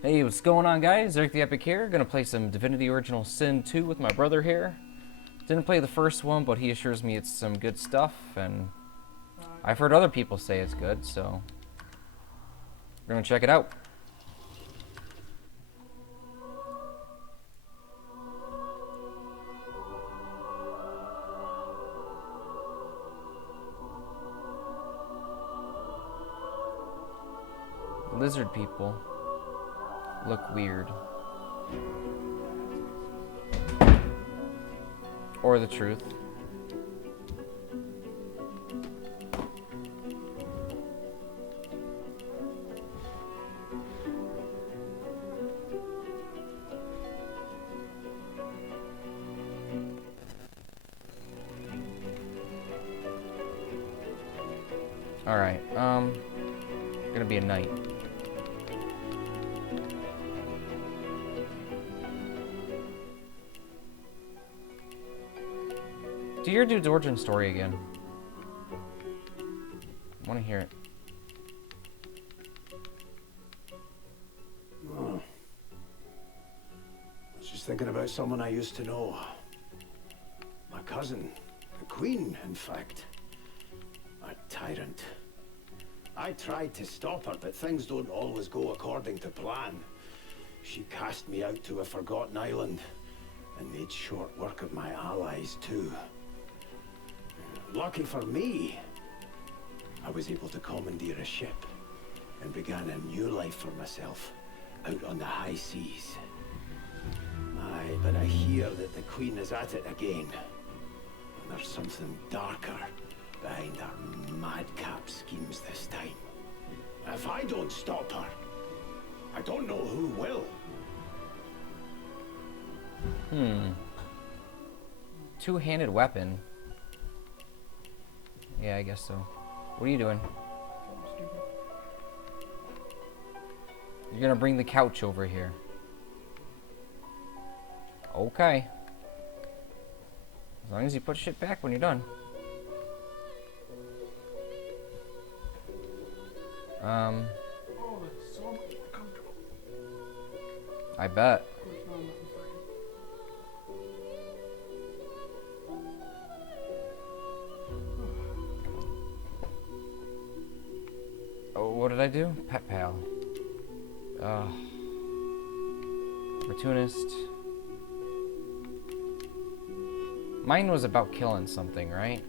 Hey, what's going on, guys? Eric the Epic here. Gonna play some Divinity Original Sin 2 with my brother here. Didn't play the first one, but he assures me it's some good stuff, and I've heard other people say it's good, so we're gonna check it out. Lizard people look weird. Or the truth. Alright, gonna be a night. Do your dude's origin story again. I want to hear it. Oh. I was just thinking about someone I used to know. My cousin, the Queen, in fact. A tyrant. I tried to stop her, but things don't always go according to plan. She cast me out to a forgotten island and made short work of my allies, too. Lucky for me, I was able to commandeer a ship and began a new life for myself out on the high seas. Aye, but I hear that the Queen is at it again. And there's something darker behind her madcap schemes this time. If I don't stop her, I don't know who will. Two-handed weapon. Yeah, I guess so. What are you doing? You're gonna bring the couch over here. Okay. As long as you put shit back when you're done. Oh, it's so much more comfortable. I bet. Oh, what did I do? Pet pal. Opportunist. Mine was about killing something, right?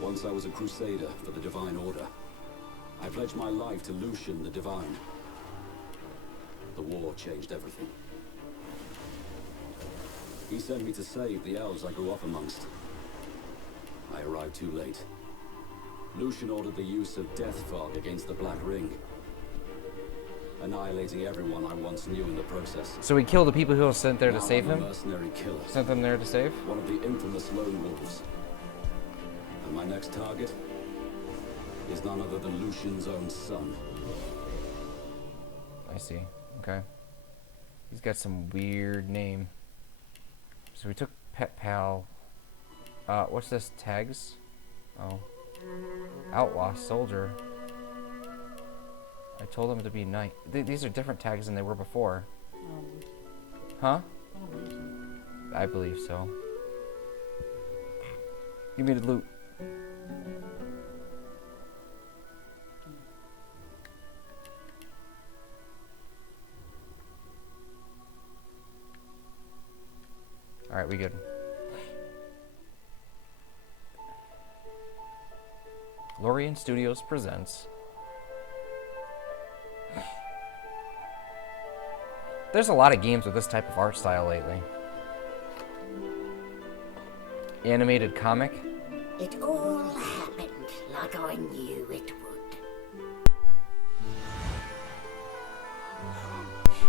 Once I was a crusader for the Divine Order. I pledged my life to Lucian the Divine. The war changed everything. He sent me to save the elves I grew up amongst. I arrived too late. Lucian ordered the use of death fog against the Black Ring, annihilating everyone I once knew in the process. So we killed the people who were sent there to Now save I'm a him? mercenary killer. Sent them there to save? One of the infamous lone wolves. And my next target is none other than Lucian's own son. I see. Okay. He's got some weird name. So we took Pet Pal. What's this? Tags? Oh. Outlaw Soldier. I told them to be night. These are different tags than they were before. Huh? I believe so. Give me the loot. Alright, we good. Lorien Studios presents. There's a lot of games with this type of art style lately. Animated comic. It all happened like I knew it would.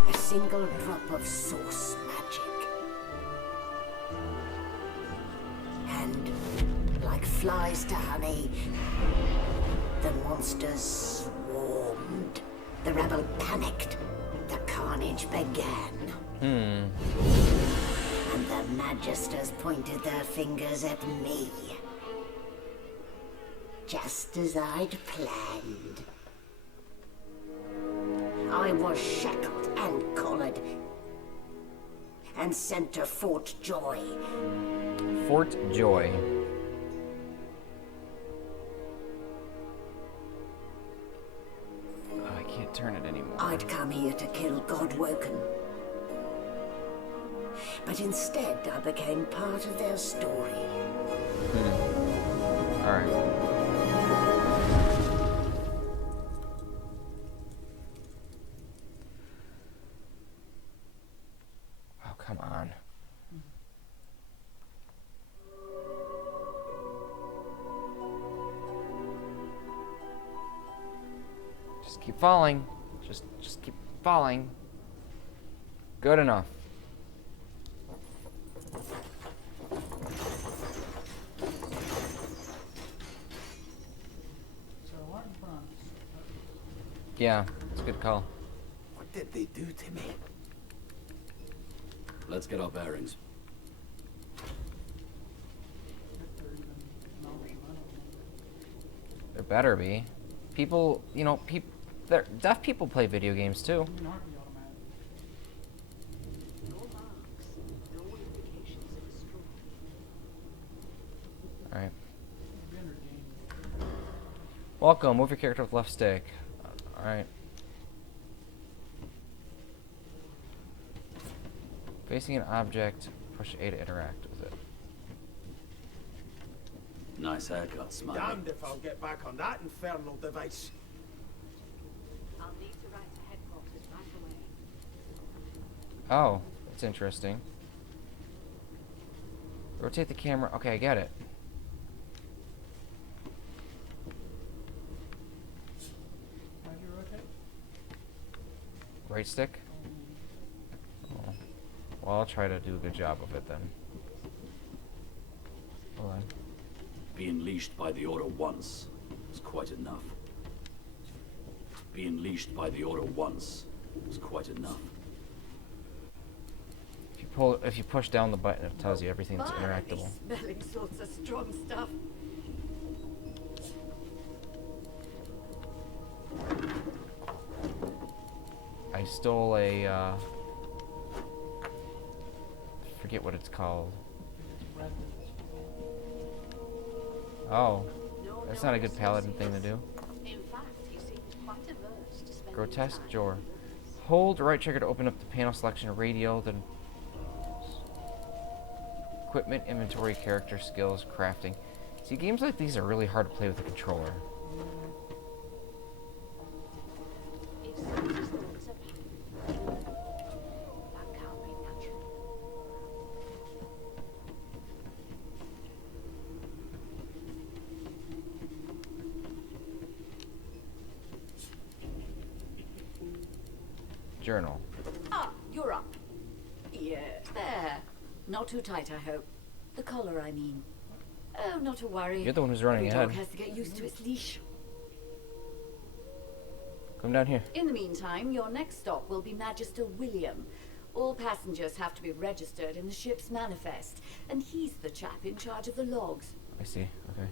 A single drop of source magic. And like flies to honey, the monsters swarmed. The rebel panicked. The carnage began. And the Magisters pointed their fingers at me. Just as I'd planned. I was shackled and collared and sent to Fort Joy. Fort Joy. Oh, I can't turn it anymore. I'd come here to kill Godwoken. But instead, I became part of their story. Alright. Oh, come on. Just keep falling. Just keep falling. Good enough. So what in front? Yeah, it's a good call. What did they do to me? Let's get our bearings. If they're even an option, I don't know. There better be. People, you know, deaf people play video games too. I mean, hardly automatic. No marks, no indications of a stroke. Alright. It'd be under game. Welcome, move your character with left stick. Alright. Facing an object, push A to interact with it. Nice haircut, Smiley. Damned if I'll get back on that infernal device. I'll need to write to headquarters right away. Oh, that's interesting. Rotate the camera. Okay, I get it. How'd you rotate? Right stick? Oh. Well, I'll try to do a good job of it then. Hold on. Being leashed by the Order once was quite enough. Being leashed by the Order once was quite enough. If you push down the button, it tells you everything that's interactable. Smelling sorts of strong stuff. I stole a, forget what it's called. Red. Oh, No that's not a known good paladin thing to do. In fact, he seems quite averse to spending Grotesque time drawer. with others. Hold right trigger to open up the panel selection, radio, then equipment, inventory, character, skills, crafting. See, games like these are really hard to play with a controller. It seems as though it's a pattern. That can't be natural. Journal. Ah, you're up. Yeah, there. Not too tight, I hope. The collar, I mean. Oh, not to worry. You're the one who's running Every dog ahead. has to get used to its leash. Come down here. In the meantime, your next stop will be Magister William. All passengers have to be registered in the ship's manifest, and he's the chap in charge of the logs. I see. Okay.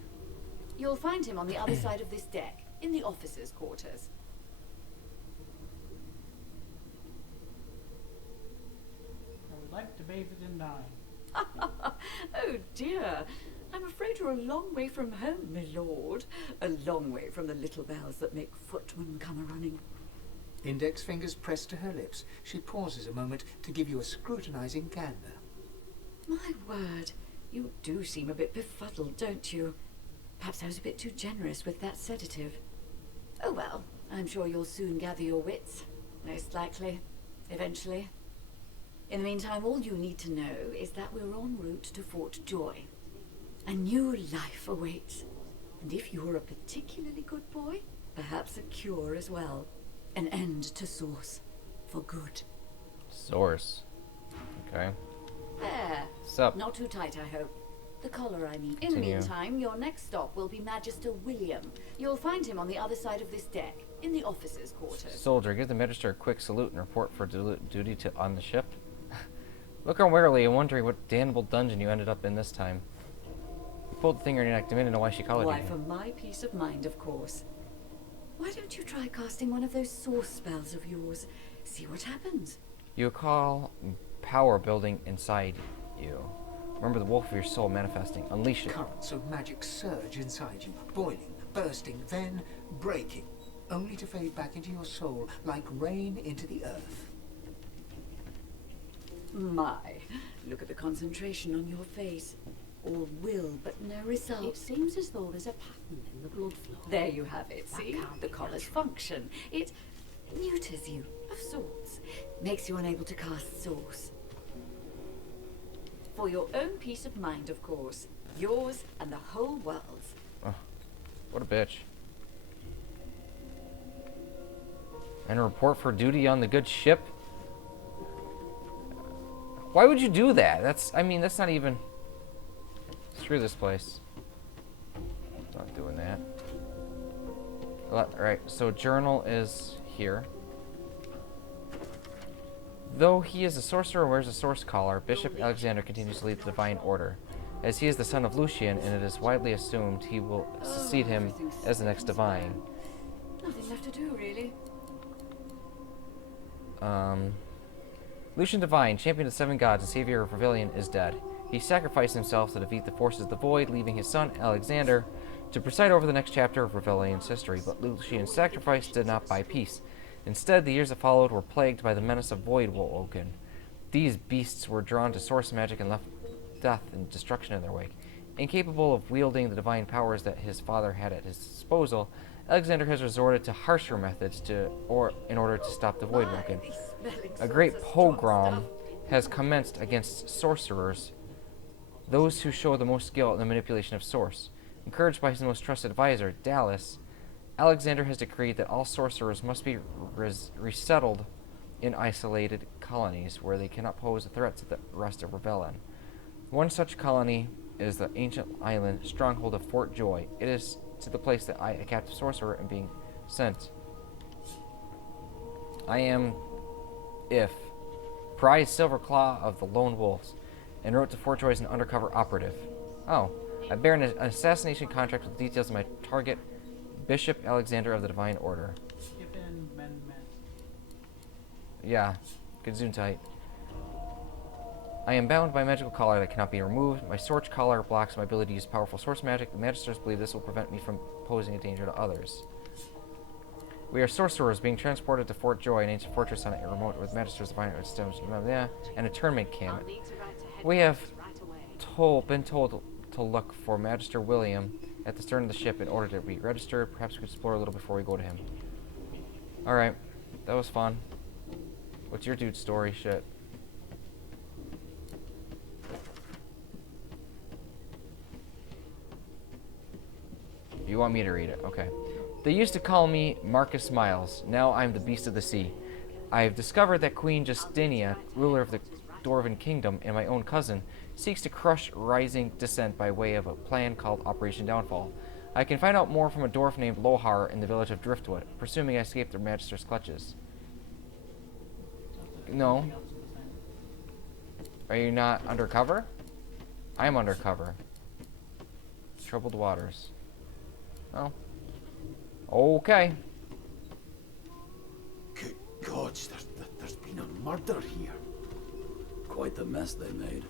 You'll find him on the other side of this deck, in the officers' quarters. I would like to bathe it in dye. Oh dear. I'm afraid you're a long way from home, my lord. A long way from the little bells that make footmen come a-running. Index fingers pressed to her lips, she pauses a moment to give you a scrutinizing gander. My word, you do seem a bit befuddled, don't you? Perhaps I was a bit too generous with that sedative. Oh well, I'm sure you'll soon gather your wits. Most likely. Eventually. In the meantime, all you need to know is that we're en route to Fort Joy. A new life awaits. And if you're a particularly good boy, perhaps a cure as well. An end to Source. For good. Source. Okay. There. Sup? Not too tight, I hope. The collar, I mean. In the Continue. meantime, your next stop will be Magister William. You'll find him on the other side of this deck, in the officers' quarters. Soldier, give the Magister a quick salute and report for duty on the ship. Look around warily and wondering what damnable dungeon you ended up in this time. You pulled the thing on your neck, demanding to know why she colored Why, you. for my peace of mind, of course. Why don't you try casting one of those source spells of yours? See what happens. You call power building inside you. Remember the wolf of your soul manifesting. Unleash it. Currents of magic surge inside you, boiling, bursting, then breaking, only to fade back into your soul like rain into the earth. My, look at the concentration on your face. All will, but no result. It seems as though there's a pattern in the blood flow. There you have it, That see? can't The be collar's natural. function. It neuters you, of sorts. Makes you unable to cast source. For your own peace of mind, of course. Yours and the whole world's. What a bitch. And a report for duty on the good ship? Why would you do that? That's not even... Screw this place. Not doing that. Alright, so journal is here. Though he is a sorcerer and wears a source collar, Bishop Alexander continues to lead the Divine Order. As he is the son of Lucian, and it is widely assumed he will succeed him as the next Divine. Nothing left to do, really. Lucian Divine, champion of the seven gods and savior of Revelion, is dead. He sacrificed himself to defeat the forces of the Void, leaving his son, Alexander, to preside over the next chapter of Revelion's history, but Lucian's sacrifice did not buy peace. Instead, the years that followed were plagued by the menace of Void Woken. These beasts were drawn to source magic and left death and destruction in their wake. Incapable of wielding the divine powers that his father had at his disposal, Alexander has resorted to harsher methods in order to stop the Void Woken. A great pogrom has commenced against sorcerers, those who show the most skill in the manipulation of source. Encouraged by his most trusted advisor, Dallas, Alexander has decreed that all sorcerers must be resettled in isolated colonies where they cannot pose a threat to the rest of Revellon. One such colony is the ancient island stronghold of Fort Joy. It is to the place that I, a captive sorcerer, am being sent. I am, Prize Silver Claw of the Lone Wolves, and wrote to Fort Joy as an undercover operative. Oh, I bear an assassination contract with details of my target, Bishop Alexander of the Divine Order. Skip in men. Yeah, good zoom tight. I am bound by a magical collar that cannot be removed. My source collar blocks my ability to use powerful source magic. The magisters believe this will prevent me from posing a danger to others. We are sorcerers being transported to Fort Joy, an ancient fortress on a remote with magisters divine and a tournament camp. We have been told to look for Magister William at the stern of the ship in order to be registered. Perhaps we could explore a little before we go to him. Alright, that was fun. What's your dude's story? Shit. You want me to read it? Okay. They used to call me Marcus Miles. Now I'm the Beast of the Sea. I have discovered that Queen Justinia, ruler of the Dwarven Kingdom, and my own cousin, seeks to crush rising descent by way of a plan called Operation Downfall. I can find out more from a dwarf named Lohar in the village of Driftwood, presuming I escaped their Magister's clutches. No. Are you not undercover? I'm undercover. Troubled waters. Oh. Okay. Good gods, there's been a murder here. Quite the mess they made.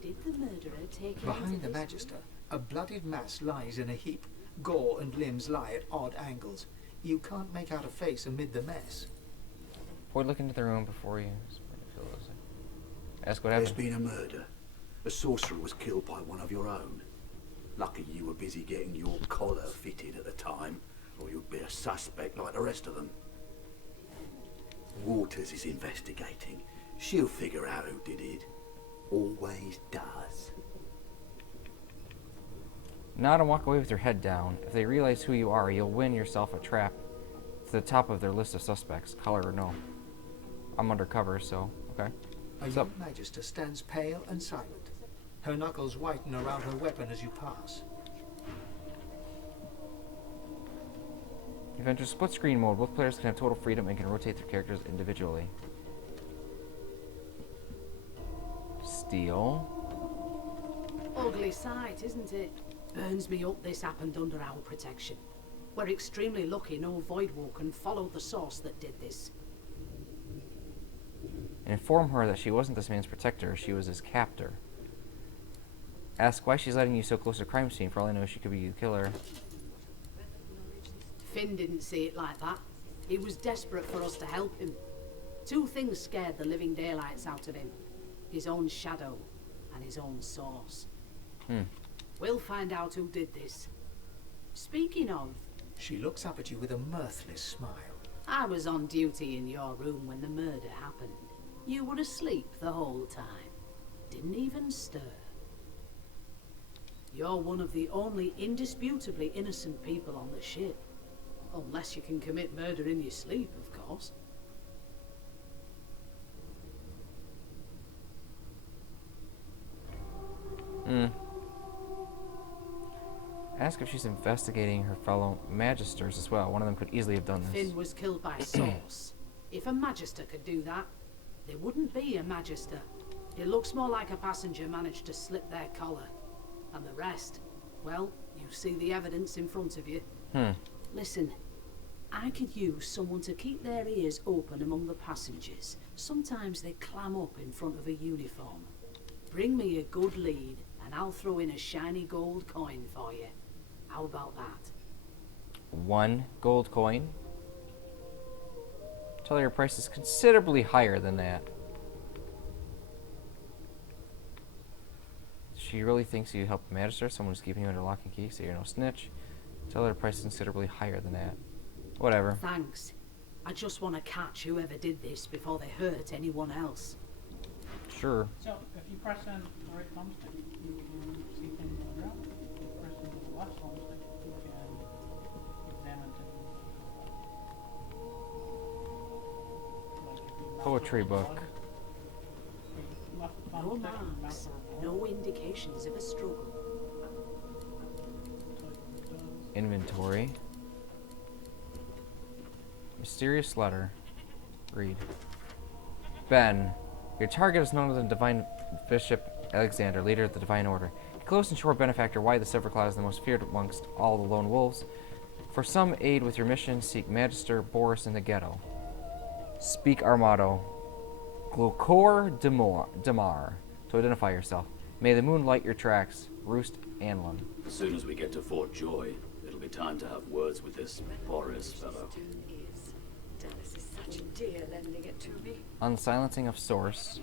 Did the murderer take him Behind into the this Magister, a bloodied mass lies in a heap. Gore and limbs lie at odd angles. You can't make out a face amid the mess. Boy, look into the room before you ask what There's happened. been a murder. A sorcerer was killed by one of your own. Lucky you were busy getting your collar fitted at the time, or you'd be a suspect like the rest of them. Waters is investigating. She'll figure out who did it. Always does. Nod and walk away with your head down. If they realize who you are, you'll win yourself a trap to the top of their list of suspects, color or no. I'm undercover, so, okay. A What's up? young Magister stands pale and silent. Her knuckles whiten around her weapon as you pass. You've entered split screen mode. Both players can have total freedom and can rotate their characters individually. steal. Ugly sight, isn't it? Burns me up this happened under our protection. We're extremely lucky no Voidwalker followed the source that did this. And inform her that she wasn't this man's protector, she was his captor. Ask why she's letting you so close to the crime scene. For all I know, she could be the killer. Finn didn't see it like that. He was desperate for us to help him. Two things scared the living daylights out of him. His own shadow and his own source. We'll find out who did this. Speaking of, She looks up at you with a mirthless smile. I was on duty in your room when the murder happened. You were asleep the whole time. Didn't even stir. You're one of the only indisputably innocent people on the ship. Unless you can commit murder in your sleep, of course. Ask if she's investigating her fellow Magisters as well. One of them could easily have done this. Finn was killed by Source. If a Magister could do that, there wouldn't be a Magister. It looks more like a passenger managed to slip their collar. And the rest, well, you see the evidence in front of you. Listen, I could use someone to keep their ears open among the passengers. Sometimes they clam up in front of a uniform. Bring me a good lead, and I'll throw in a shiny gold coin for you. How about that? 1 gold coin? Tell her your price is considerably higher than that. She really thinks you help the Magister, someone who's keeping you under lock and key, so you're no snitch. Tell her the price is considerably higher than that. Whatever. Thanks. I just want to catch whoever did this before they hurt anyone else. Sure. So, if you press in the right thumbstick, you can see things on the ground. If you press in the left thumbstick, you can examine things. Like if you mouse Poetry over book. one, if you left No thumbstick and marks, mouse over no one, indications of a struggle. tell you what it does. Inventory. Mysterious letter. Read. Ben, your target is known as the Divine Bishop Alexander, leader of the Divine Order. Close and short benefactor, why the Silver Cloud is the most feared amongst all the lone wolves. For some aid with your mission, seek Magister Boris in the ghetto. Speak our motto. Glocor Demar. To identify yourself. May the moon light your tracks. Roost Anlon. As soon as we get to Fort Joy, it'll be time to have words with this Boris fellow. Dallas is such a dear lending it to me. Unsilencing of source.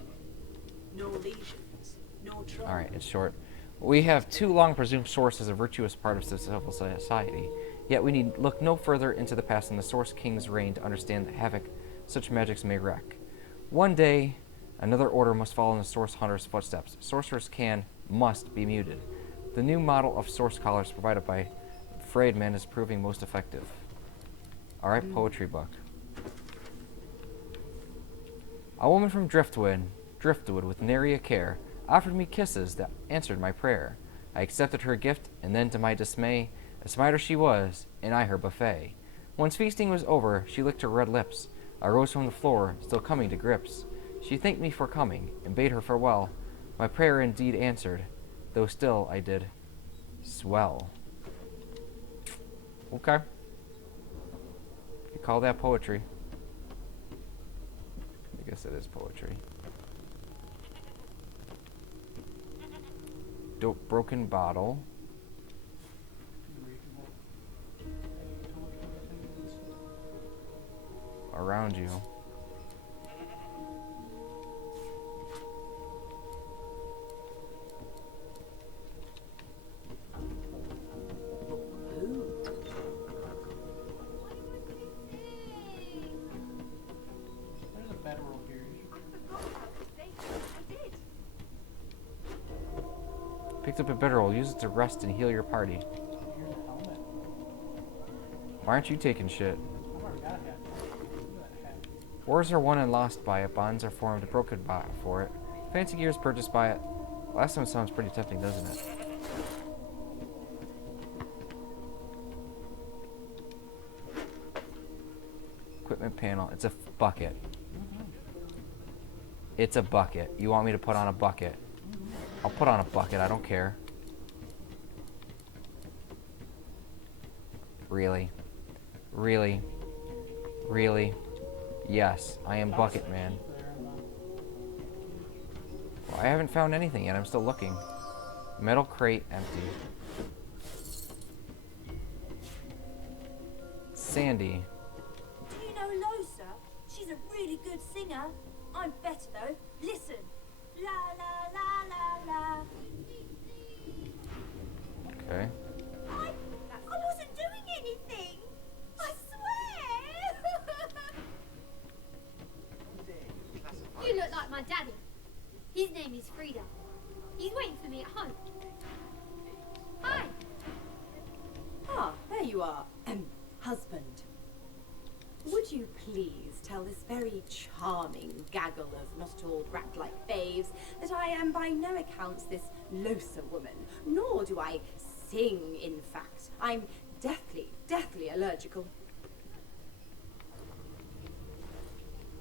No lesions, no trauma. Alright, it's short. We have too long presumed source as a virtuous part of civil society. Yet we need look no further into the past than the Source King's reign to understand the havoc such magics may wreak. One day, another order must follow in the Source Hunter's footsteps. Sorcerers must be muted. The new model of Source collars provided by Freydman is proving most effective. Alright, poetry book. A woman from Driftwood with nary a care, offered me kisses that answered my prayer. I accepted her gift, and then to my dismay, a smiter she was, and I her buffet. Once feasting was over, she licked her red lips. I rose from the floor, still coming to grips. She thanked me for coming, and bade her farewell. My prayer indeed answered, though still I did swell. Okay. You call that poetry? I guess it is poetry. Broken bottle. Around you. There's a bedroll here. Picked up a bedroll. Use it to rest and heal your party. Here's a helmet. Why aren't you taking shit? I've already got a hat. Look at that hat. Wars are won and lost by it. Bonds are formed, broken by for it. Fancy gears purchased by it. Last one sounds pretty tempting, doesn't it? Equipment panel. It's a bucket. It's a bucket. You want me to put on a bucket? I'll put on a bucket, I don't care. Really? Really? Really? Yes, I am bucket man. Well, I haven't found anything yet, I'm still looking. Metal crate empty. Sandy. Do you know Losa? She's a really good singer. I'm better though. Listen. La la la la la. Okay. I wasn't doing anything. I swear. You look like my daddy. His name is Frida. He's waiting for me at home. Hi. Ah, there you are. Husband. Would you please tell this very charming gaggle of not-at-all brat-like babes that I am by no accounts this Losa woman, nor do I sing, in fact. I'm deathly allergical.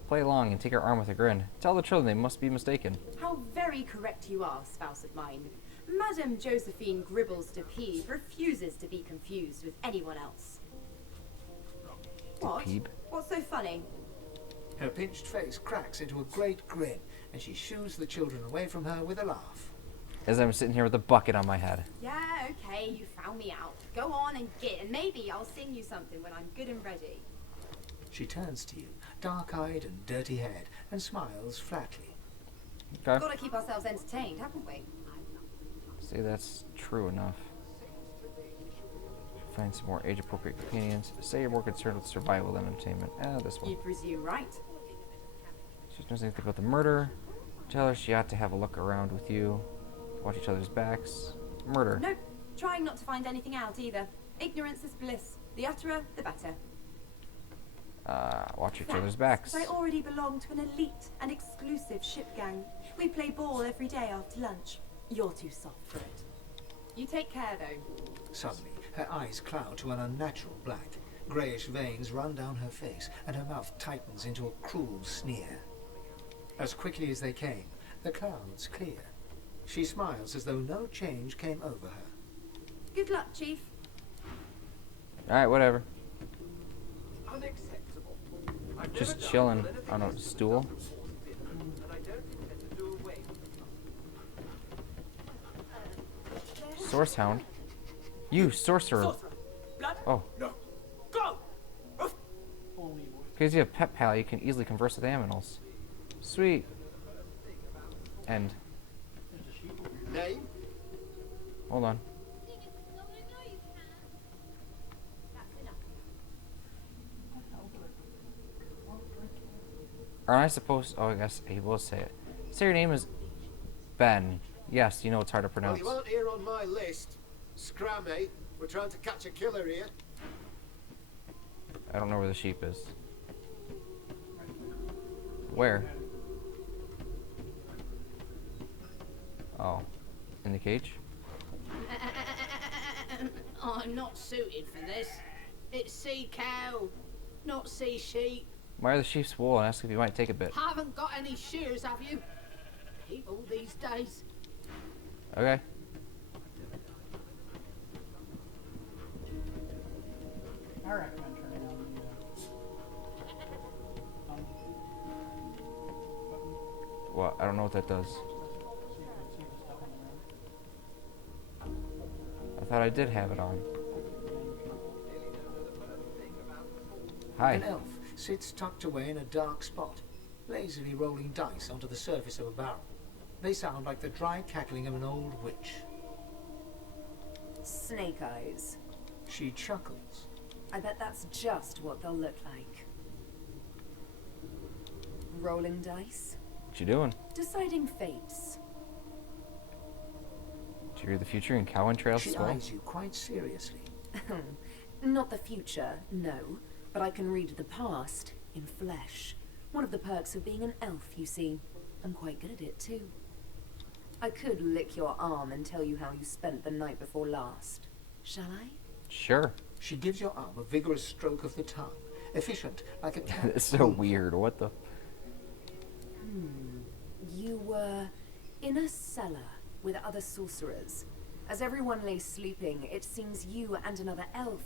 Play along and take her arm with a grin. Tell the children they must be mistaken. How very correct you are, spouse of mine. Madame Josephine Gribbles de Peeb refuses to be confused with anyone else. What? Peeb? What's so funny? Her pinched face cracks into a great grin, and she shoos the children away from her with a laugh. As I'm sitting here with a bucket on my head. Yeah, okay, you found me out. Go on and get, and maybe I'll sing you something when I'm good and ready. She turns to you, dark-eyed and dirty-haired, and smiles flatly. Okay. Gotta keep ourselves entertained, haven't we? See, that's true enough. Find some more age-appropriate companions. Say you're more concerned with survival than entertainment. This one. You presume right. She knows anything about the murder. Tell her she ought to have a look around with you. Watch each other's backs. Murder. Nope. Trying not to find anything out either. Ignorance is bliss. The utterer, the better. Watch each other's backs. I already belong to an elite and exclusive ship gang. We play ball every day after lunch. You're too soft for it. You take care, though. Suddenly, her eyes cloud to an unnatural black. Greyish veins run down her face, and her mouth tightens into a cruel sneer. As quickly as they came, the clouds clear. She smiles as though no change came over her. Good luck, Chief. Alright, whatever. Unacceptable. Just chilling on a stool. Source Hound? You, sorcerer! Oh. No. Go! Because you have Pet Pal, you can easily converse with animals. Sweet. End. Name? Hold on. Aren't I supposed... Oh, I guess he will say it. Say your name is Ben. Yes, you know it's hard to pronounce. Well, you aren't here on my list. Scram, eh? We're trying to catch a killer here. I don't know where the sheep is. Where? Oh. In the cage? I'm not suited for this. It's sea cow, not sea sheep. Why are the sheep's wool? And ask if you might take a bit. Haven't got any shears, have you? People these days. Okay. I recommend turning on the What? I don't know what that does. so you can see the stuff in the room. I thought I did have it on. Hi. An elf sits tucked away in a dark spot, lazily rolling dice onto the surface of a barrel. They sound like the dry cackling of an old witch. Snake eyes. She chuckles. I bet that's just what they'll look like. Rolling dice. What you doing? Deciding fates. Did you read the future in cow entrails She as well? eyes you quite seriously. Not the future, no. But I can read the past in flesh. One of the perks of being an elf, you see. I'm quite good at it, too. I could lick your arm and tell you how you spent the night before last. Shall I? Sure. She gives your arm a vigorous stroke of the tongue, efficient like a cat. It's so weird. What the? You were in a cellar with other sorcerers. As everyone lay sleeping, it seems you and another elf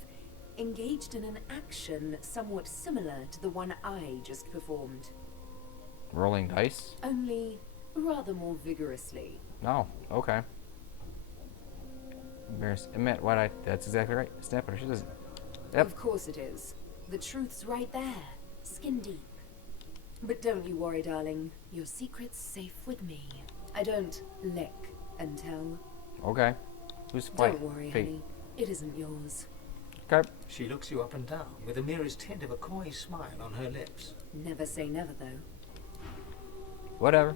engaged in an action somewhat similar to the one I just performed. Rolling dice? Only rather more vigorously. No. Okay. Admit what that's exactly right. Snap her. She doesn't. Yep. Of course it is. The truth's right there, skin deep. But don't you worry, darling. Your secret's safe with me. I don't lick and tell. Okay. Who's fight? Don't worry, honey. It isn't yours. Okay. She looks you up and down with the merest hint of a coy smile on her lips. Never say never, though. Whatever.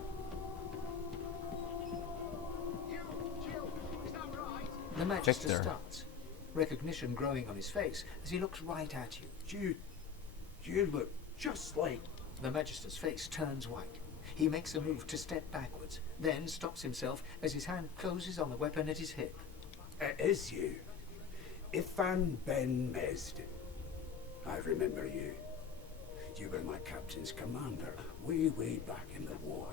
The Magister Victor. starts, recognition growing on his face as he looks right at you. You look just like... The Magister's face turns white. He makes a move to step backwards, then stops himself as his hand closes on the weapon at his hip. It is you. Ifan Ben Mesd. I remember you. You were my captain's commander way back in the war.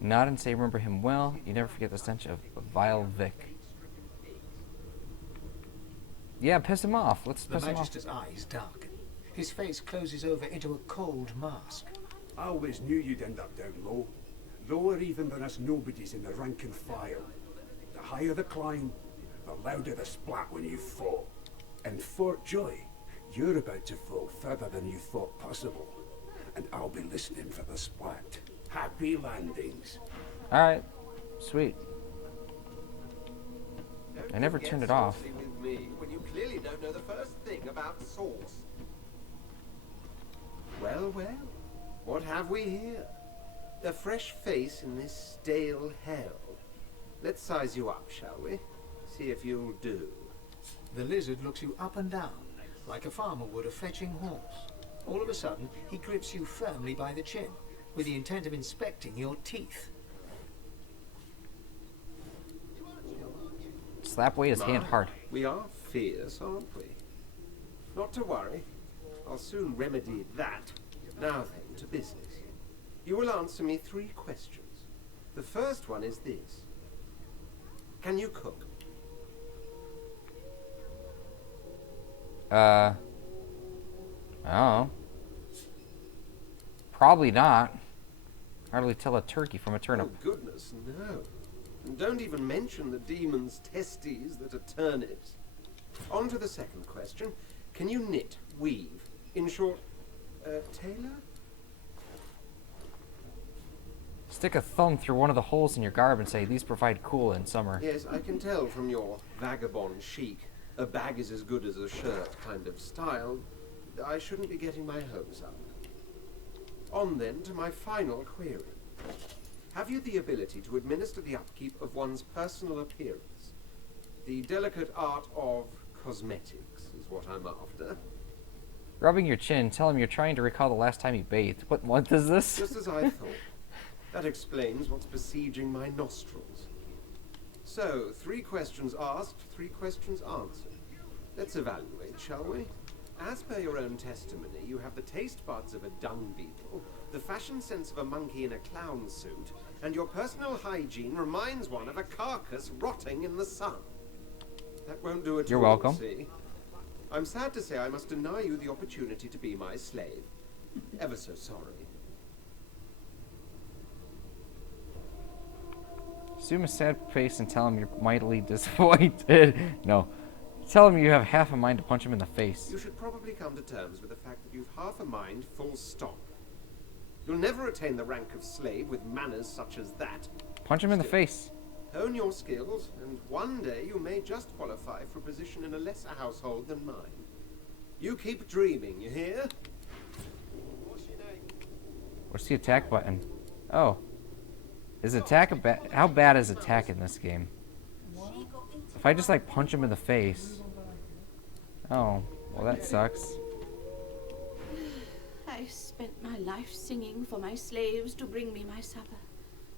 Nod and say remember him well. You never forget the stench of vile Vic. Yeah, piss him off. Let's The piss him off. Magister's eyes darken. His face closes over into a cold mask. I always knew you'd end up down low. Lower even than us nobodies in the rank and file. The higher the climb, the louder the splat when you fall. And Fort Joy, you're about to fall further than you thought possible. And I'll be listening for the splat. Happy landings. Alright. Sweet. I never turned it off. With me when you clearly don't know the first thing about sauce. Well, what have we here? A fresh face in this stale hell. Let's size you up, shall we? See if you'll do. The lizard looks you up and down, like a farmer would a fetching horse. All of a sudden, he grips you firmly by the chin, with the intent of inspecting your teeth. Slap away his hand hard. We are fierce, aren't we? Not to worry. I'll soon remedy that. Now then, to business. You will answer me 3 questions. The first one is this. Can you cook? I don't know. Probably not. Hardly tell a turkey from a turnip. Oh, goodness, no. And don't even mention the demon's testes that are turnips. On to the second question. Can you knit, weave? In short, tailor? Stick a thumb through one of the holes in your garb and say, these provide cool in summer. Yes, I can tell from your vagabond chic, a bag is as good as a shirt kind of style. I shouldn't be getting my hopes up. On then to my final query. Have you the ability to administer the upkeep of one's personal appearance? The delicate art of cosmetics is what I'm after. Rubbing your chin, tell him you're trying to recall the last time you bathed. What month is this? Just as I thought. That explains what's besieging my nostrils. So, 3 questions asked, 3 questions answered. Let's evaluate, shall we? As per your own testimony, you have the taste buds of a dung beetle, the fashion sense of a monkey in a clown suit, and your personal hygiene reminds one of a carcass rotting in the sun. That won't do it. You're welcome. See? I'm sad to say I must deny you the opportunity to be my slave. Ever so sorry. Assume a sad face and tell him you're mightily disappointed. No. Tell him you have half a mind to punch him in the face. You should probably come to terms with the fact that you've half a mind, full stop. You'll never attain the rank of slave with manners such as that. Punch him in the face. Hone your skills, and one day you may just qualify for a position in a lesser household than mine. You keep dreaming, you hear? What's your name? What's the attack button? Oh. Is attack how bad is attack in this game? If I just like punch him in the face. Oh, well that sucks. I spent my life singing for my slaves to bring me my supper.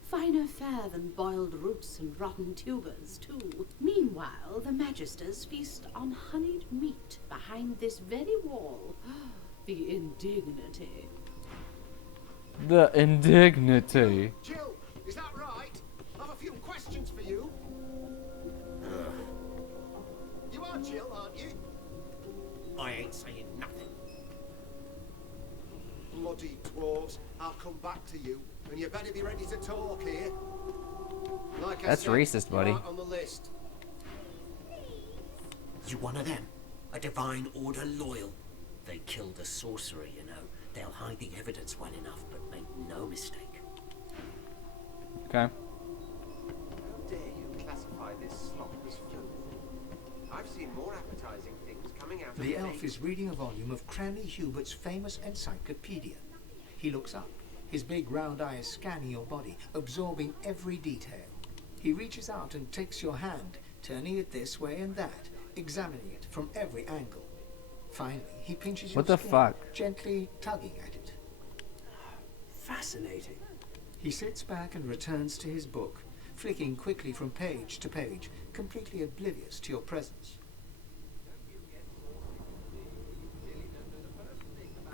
Finer fare than boiled roots and rotten tubers, too. Meanwhile, the Magisters feast on honeyed meat behind this very wall. The indignity. The indignity. Jill, is that right? I've a few questions you? You are Jill, aren't you? I ain't saying nothing. Bloody dwarves. I'll come back to you, and you better be ready to talk here. Like That's I said, racist, buddy. you're out on the list. You one of them? A Divine Order loyal? They killed a sorcerer, you know. They'll hide the evidence well enough, but make no mistake. Okay. How dare you classify this slop as food? I've seen more appetizing things coming out of The elf plates. is reading a volume of Cranley Hubert's famous encyclopedia. He looks up, his big round eyes scanning your body, absorbing every detail. He reaches out and takes your hand, turning it this way and that, examining it from every angle. Finally, he pinches your What the skin, fuck? gently tugging at it. Fascinating. He sits back and returns to his book, flicking quickly from page to page, completely oblivious to your presence.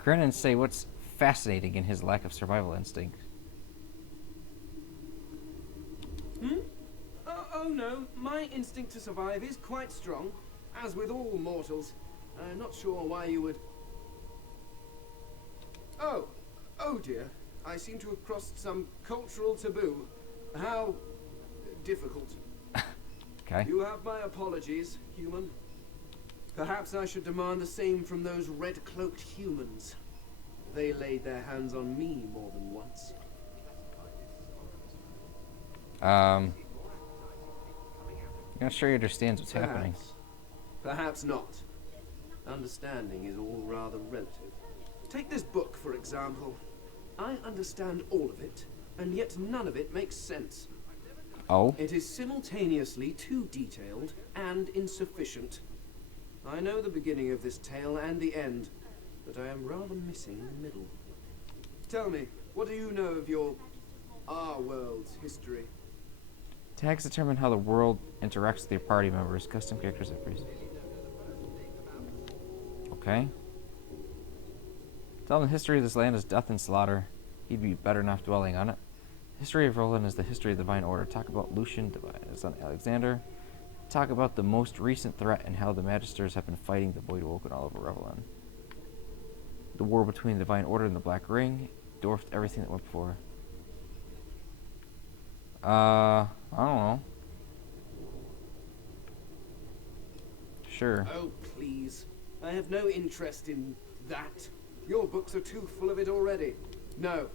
Grin say what's fascinating in his lack of survival instinct. Oh no, my instinct to survive is quite strong, as with all mortals. I'm not sure why you would... Oh dear. I seem to have crossed some cultural taboo. How difficult. Okay. You have my apologies, human. Perhaps I should demand the same from those red-cloaked humans. They laid their hands on me more than once. I'm not sure he understands what's happening. Perhaps not. Understanding is all rather relative. Take this book, for example. I understand all of it, and yet none of it makes sense. Oh? It is simultaneously too detailed and insufficient. I know the beginning of this tale and the end, but I am rather missing the middle. Tell me, what do you know of our world's history? Tags determine how the world interacts with your party members. Custom characters and priests. Okay. Tell them the history of this land is death and slaughter. He'd be better not dwelling on it. The history of Roland is the history of the Divine Order. Talk about Lucian, his son Alexander. Talk about the most recent threat and how the Magisters have been fighting the Void Woken all over Revelon. The war between the Divine Order and the Black Ring dwarfed everything that went before. I don't know. Sure. Oh, please. I have no interest in that. Your books are too full of it already. No.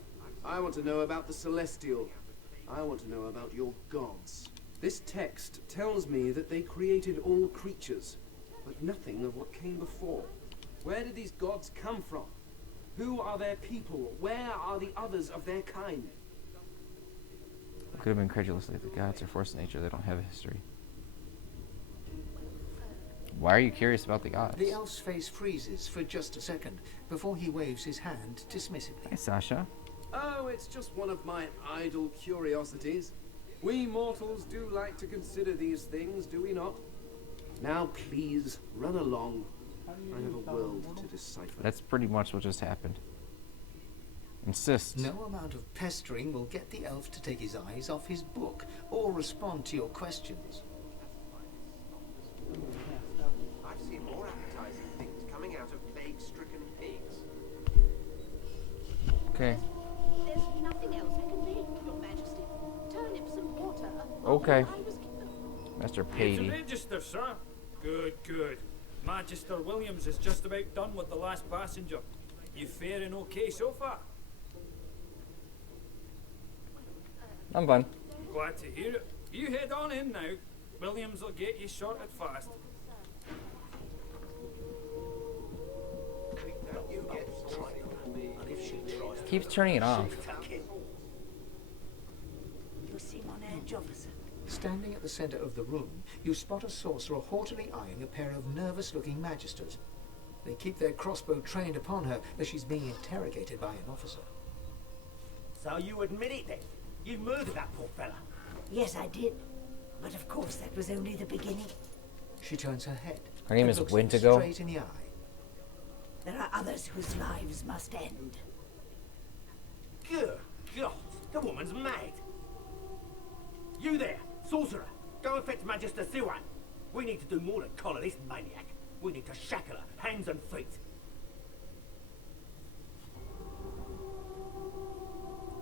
I want to know about the Celestial. I want to know about your gods. This text tells me that they created all creatures, but nothing of what came before. Where did these gods come from? Who are their people? Where are the others of their kind? Could have been credulous like the gods are forced in nature. They don't have a history. Why are you curious about the gods? The elf's face freezes for just a second before he waves his hand dismissively. Hi, Sasha. Oh, it's just one of my idle curiosities. We mortals do like to consider these things, do we not? Now, please, run along. I have a world to decipher. That's pretty much what just happened. Insist. No amount of pestering will get the elf to take his eyes off his book or respond to your questions. I've seen more appetizing things coming out of plague-stricken pigs. Okay. There's nothing else I can make, Your Majesty. Turnips and water. Okay. I was... Mr. It's a Patey. register, sir. Good, good. Magister Williams is just about done with the last passenger. You faring okay so far? I'm fine. Glad to hear it. You head on in now. Williams will get you sorted fast. Keeps turning it off. You seem on edge, officer. Standing at the center of the room, you spot a sorcerer haughtily eyeing a pair of nervous-looking magisters. They keep their crossbow trained upon her as she's being interrogated by an officer. So you admit it then? You murdered that poor fella? Yes, I did. But of course, that was only the beginning. She turns her head. Her name and is looks him Windigo. straight in the eye. There are others whose lives must end. Good God, the woman's mad. You there, sorcerer. Go and fetch Magister Siwan. We need to do more than collar this maniac. We need to shackle her, hands and feet.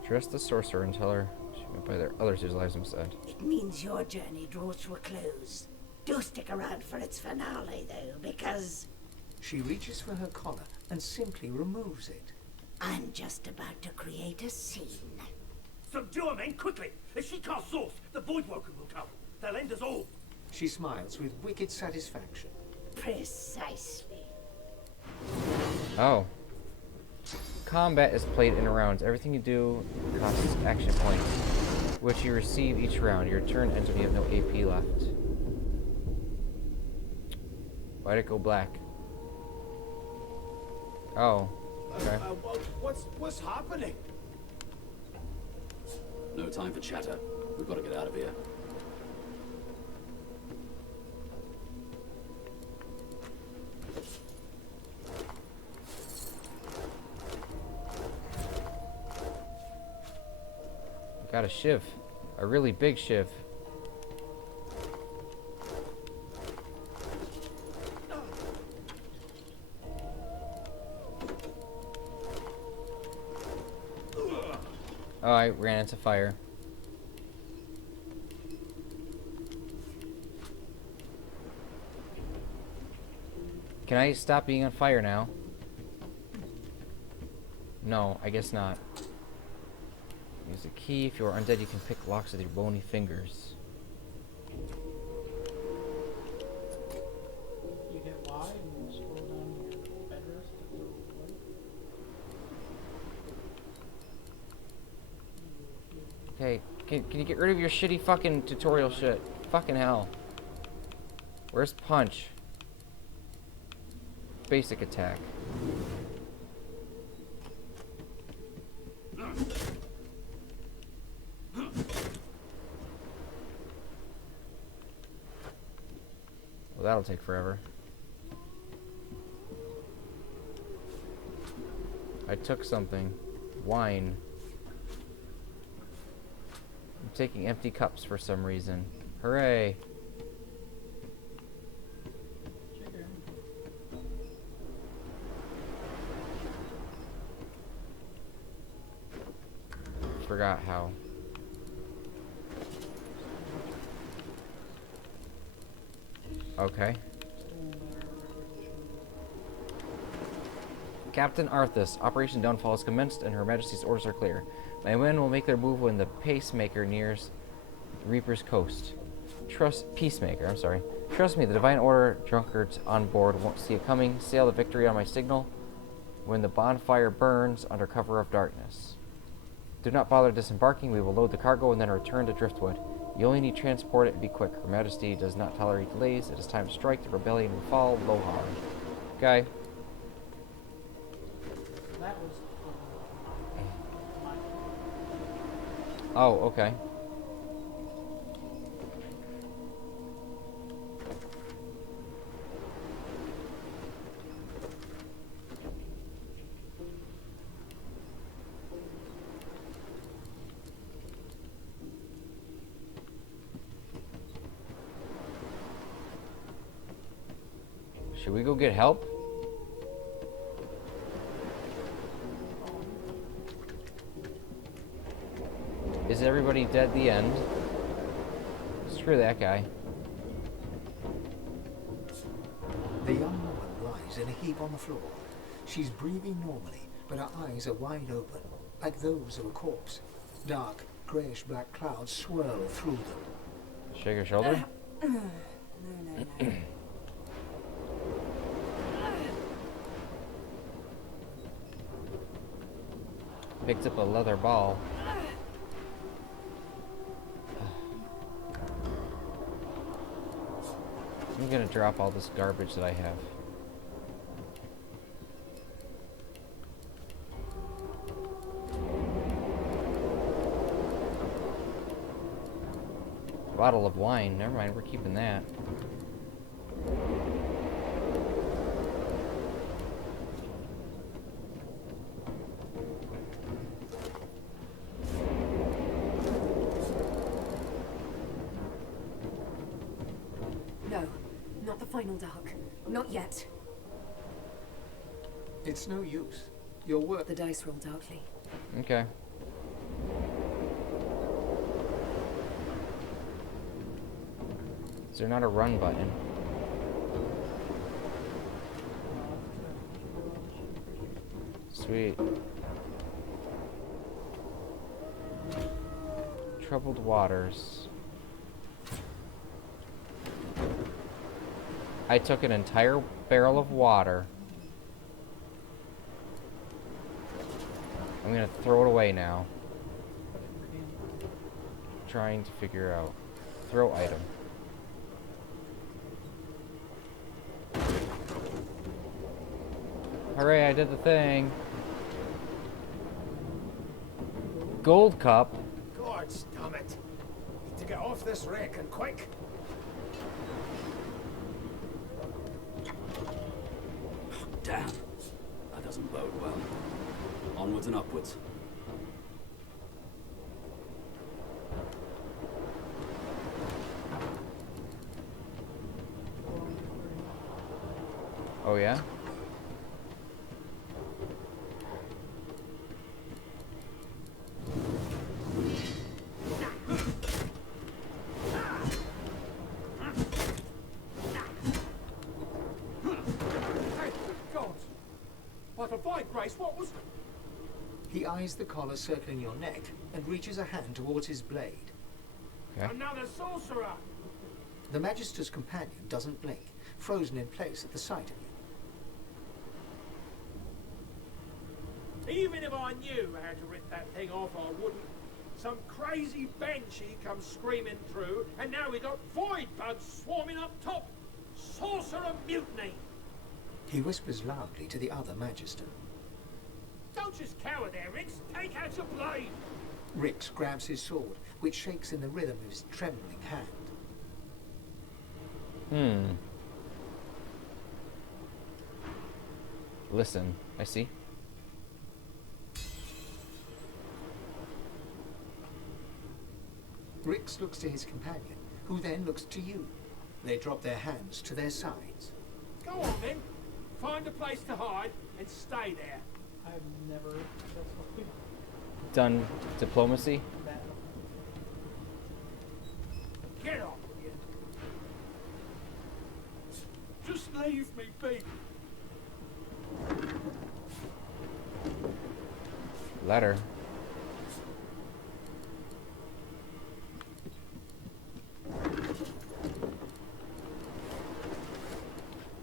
Dress the sorcerer and tell her she went by their others whose lives instead. It means your journey draws to a close. Do stick around for its finale, though, because... She reaches for her collar and simply removes it. I'm just about to create a scene. Subdue her, men, quickly! If she casts source, the Voidwoken will come. They'll end us all. She smiles with wicked satisfaction. Precisely. Oh. Combat is played in rounds. Everything you do costs action points, which you receive each round. Your turn ends when you have no AP left. Why'd it go black? Oh. Okay. What's happening? No time for chatter. We've got to get out of here. Got a shiv. A really big shiv. Oh, I ran into fire. Can I stop being on fire now? No, I guess not. Use the key. If you are undead, you can pick locks with your bony fingers. You hit Y and scroll down to your bed rest to go away. Okay, can you get rid of your shitty fucking tutorial shit? Fucking hell. Where's punch? Basic attack. Well, that'll take forever. I took something. Wine. I'm taking empty cups for some reason. Hooray! Forgot how. Okay. Captain Arthas, Operation Downfall has commenced and Her Majesty's orders are clear. My men will make their move when the pacemaker nears Reaper's Coast. Peacemaker, I'm sorry. Trust me, the Divine Order drunkards on board won't see it coming. Sail to victory on my signal when the bonfire burns under cover of darkness. Do not bother disembarking. We will load the cargo and then return to Driftwood. You only need to transport it and be quick. Her Majesty does not tolerate delays. It is time to strike. The rebellion will fall. Lohar. Okay. That was Oh, okay. Should we go get help? Is everybody dead at the end? Screw that guy. The young woman lies in a heap on the floor. She's breathing normally, but her eyes are wide open, like those of a corpse. Dark, grayish-black clouds swirl through them. Shake her shoulder? No. Picked up a leather ball. I'm gonna drop all this garbage that I have. Bottle of wine. Never mind, we're keeping that. not the final dark. Not yet. It's no use. Your work. The dice roll darkly. Okay. Is there not a run button? Sweet. Troubled waters. I took an entire barrel of water. I'm gonna throw it away now. Trying to figure out. Throw item. Hooray, I did the thing. Gold cup. God damn it. Need to get off this wreck and quick. Damn. That doesn't bode well. Onwards and upwards. Oh yeah? What was... He eyes the collar circling your neck and reaches a hand towards his blade. Okay. Another sorcerer! The Magister's companion doesn't blink, frozen in place at the sight of you. Even if I knew how to rip that thing off, I wouldn't. Some crazy banshee comes screaming through, and now we got void bugs swarming up top. Sorcerer mutiny! He whispers loudly to the other Magister. Don't just cower there, Riggs. Take out your blade. Rix grabs his sword, which shakes in the rhythm of his trembling hand. Listen, I see. Rix looks to his companion, who then looks to you. They drop their hands to their sides. Go on then. Find a place to hide and stay there. I've never successfully Done diplomacy. that. Get on with you. Just leave me be. Letter.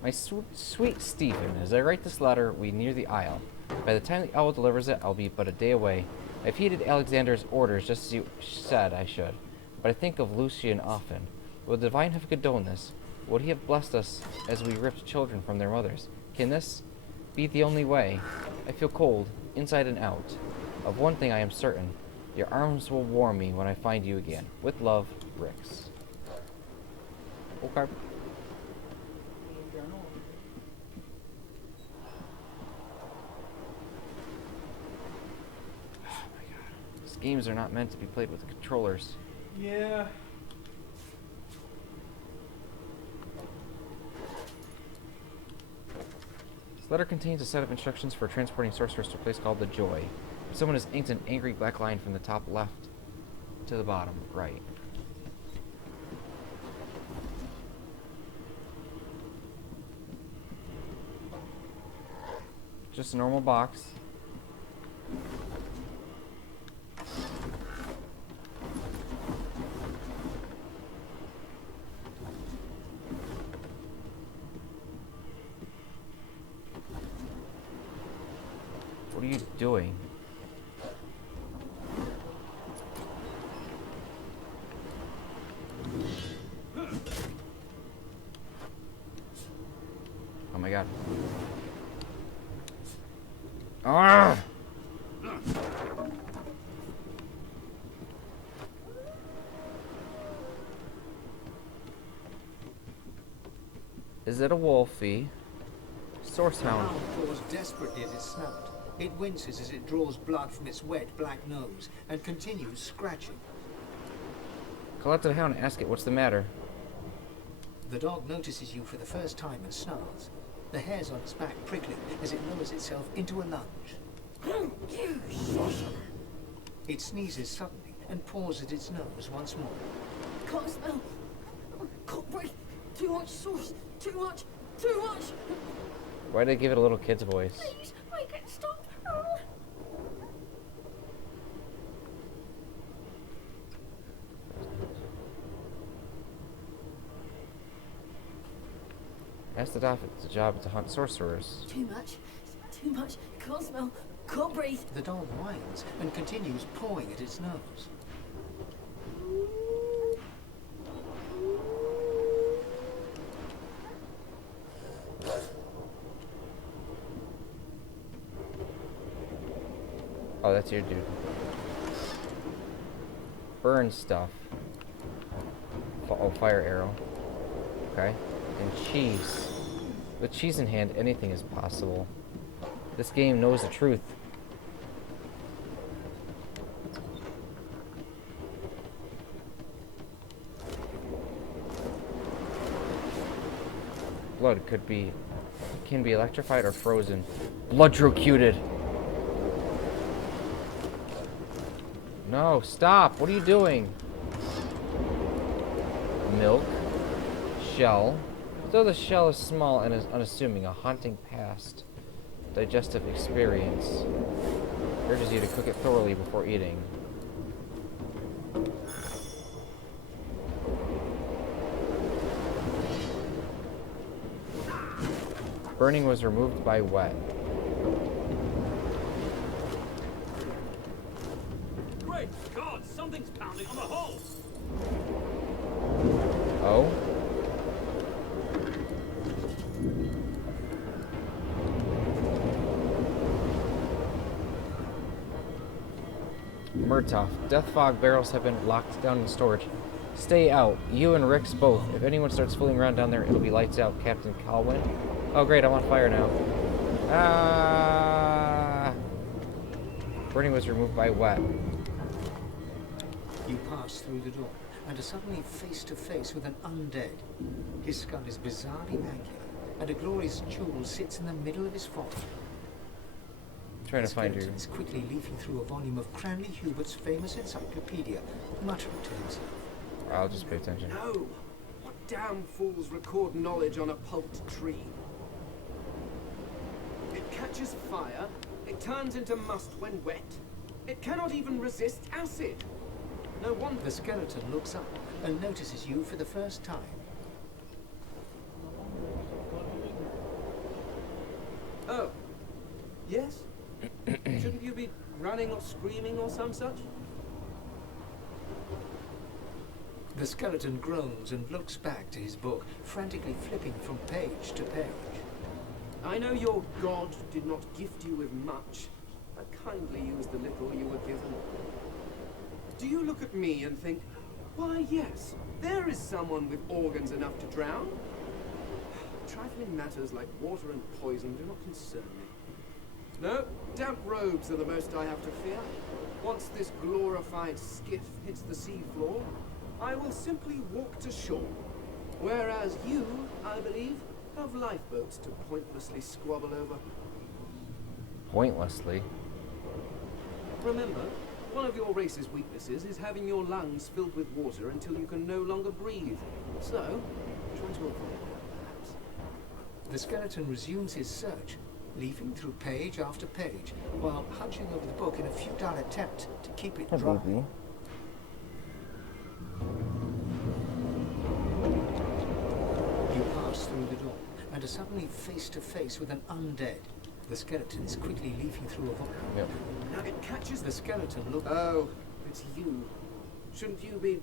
My sweet Stephen, as I write this letter, we near the Isle. By the time the owl delivers it, I'll be but a day away. I've heeded Alexander's orders just as you said I should, but I think of Lucian often. Will the Divine have condoned this? Would he have blessed us as we ripped children from their mothers? Can this be the only way? I feel cold, inside and out. Of one thing I am certain, your arms will warm me when I find you again. With love, Rix. Okay. Journal. These games are not meant to be played with controllers. Yeah. This letter contains a set of instructions for transporting sorcerers to a place called the Joy. Someone has inked an angry black line from the top left to the bottom right. Just a normal box. What are you doing? Oh my god. Ah! Is it a wolfie? Source hound. The hound claws desperately at its snout. It winces as it draws blood from its wet black nose and continues scratching. Call out to the hound and ask it what's the matter. The dog notices you for the first time and snarls. The hairs on its back prickling as it lowers itself into a lunge. It sneezes suddenly and paws at its nose once more. Can't smell. Can't breathe. Too much sauce. Too much. Too much. Why did they give it a little kid's voice? Please, make it stop. Asked it off its job to hunt sorcerers. Too much. Too much. Can't smell. Can't breathe. The dog whines and continues pawing at its nose. Oh, that's your dude. Burn stuff. Oh, fire arrow. Okay. And cheese. With cheese in hand, anything is possible. This game knows the truth. Blood can be electrified or frozen. Bloodrocuted. No, stop. What are you doing? Milk. Shell. Though the shell is small and is unassuming, a haunting past. Digestive experience. Urges you to cook it thoroughly before eating. Burning was removed by wet. Great God, something's pounding on the hull! Oh? Murtaugh, death fog barrels have been locked down in storage. Stay out. You and Rix both. If anyone starts fooling around down there, it'll be lights out, Captain Colwyn. Oh great, I'm on fire now. Ah! Burning was removed by wet. You pass through the door and are suddenly face to face with an undead. His skull is bizarrely angular, and a glorious jewel sits in the middle of his forehead. Trying to find you. Is quickly leafing through a volume of Cranley Hubert's famous encyclopedia, muttering to himself. I'll just pay attention. No! What damn fools record knowledge on a pulped tree? It catches fire, it turns into must when wet. It cannot even resist acid. No wonder. The skeleton looks up and notices you for the first time. Oh. Yes? Shouldn't you be running or screaming or some such? The skeleton groans and looks back to his book, frantically flipping from page to page. I know your god did not gift you with much, but kindly used the little you were given. Do you look at me and think, why yes, there is someone with organs enough to drown? Trifling matters like water and poison do not concern me. No, damp robes are the most I have to fear. Once this glorified skiff hits the sea floor, I will simply walk to shore. Whereas you, I believe, have lifeboats to pointlessly squabble over. Pointlessly? Remember, one of your race's weaknesses is having your lungs filled with water until you can no longer breathe. So, try to avoid that, perhaps. The skeleton resumes his search, leafing through page after page, while hunching over the book in a futile attempt to keep it dry. You pass through the door and are suddenly face to face with an undead. The skeleton is quickly leafing through a volume. Yep. Now it catches the skeleton. Look. Oh, it's you. Shouldn't you be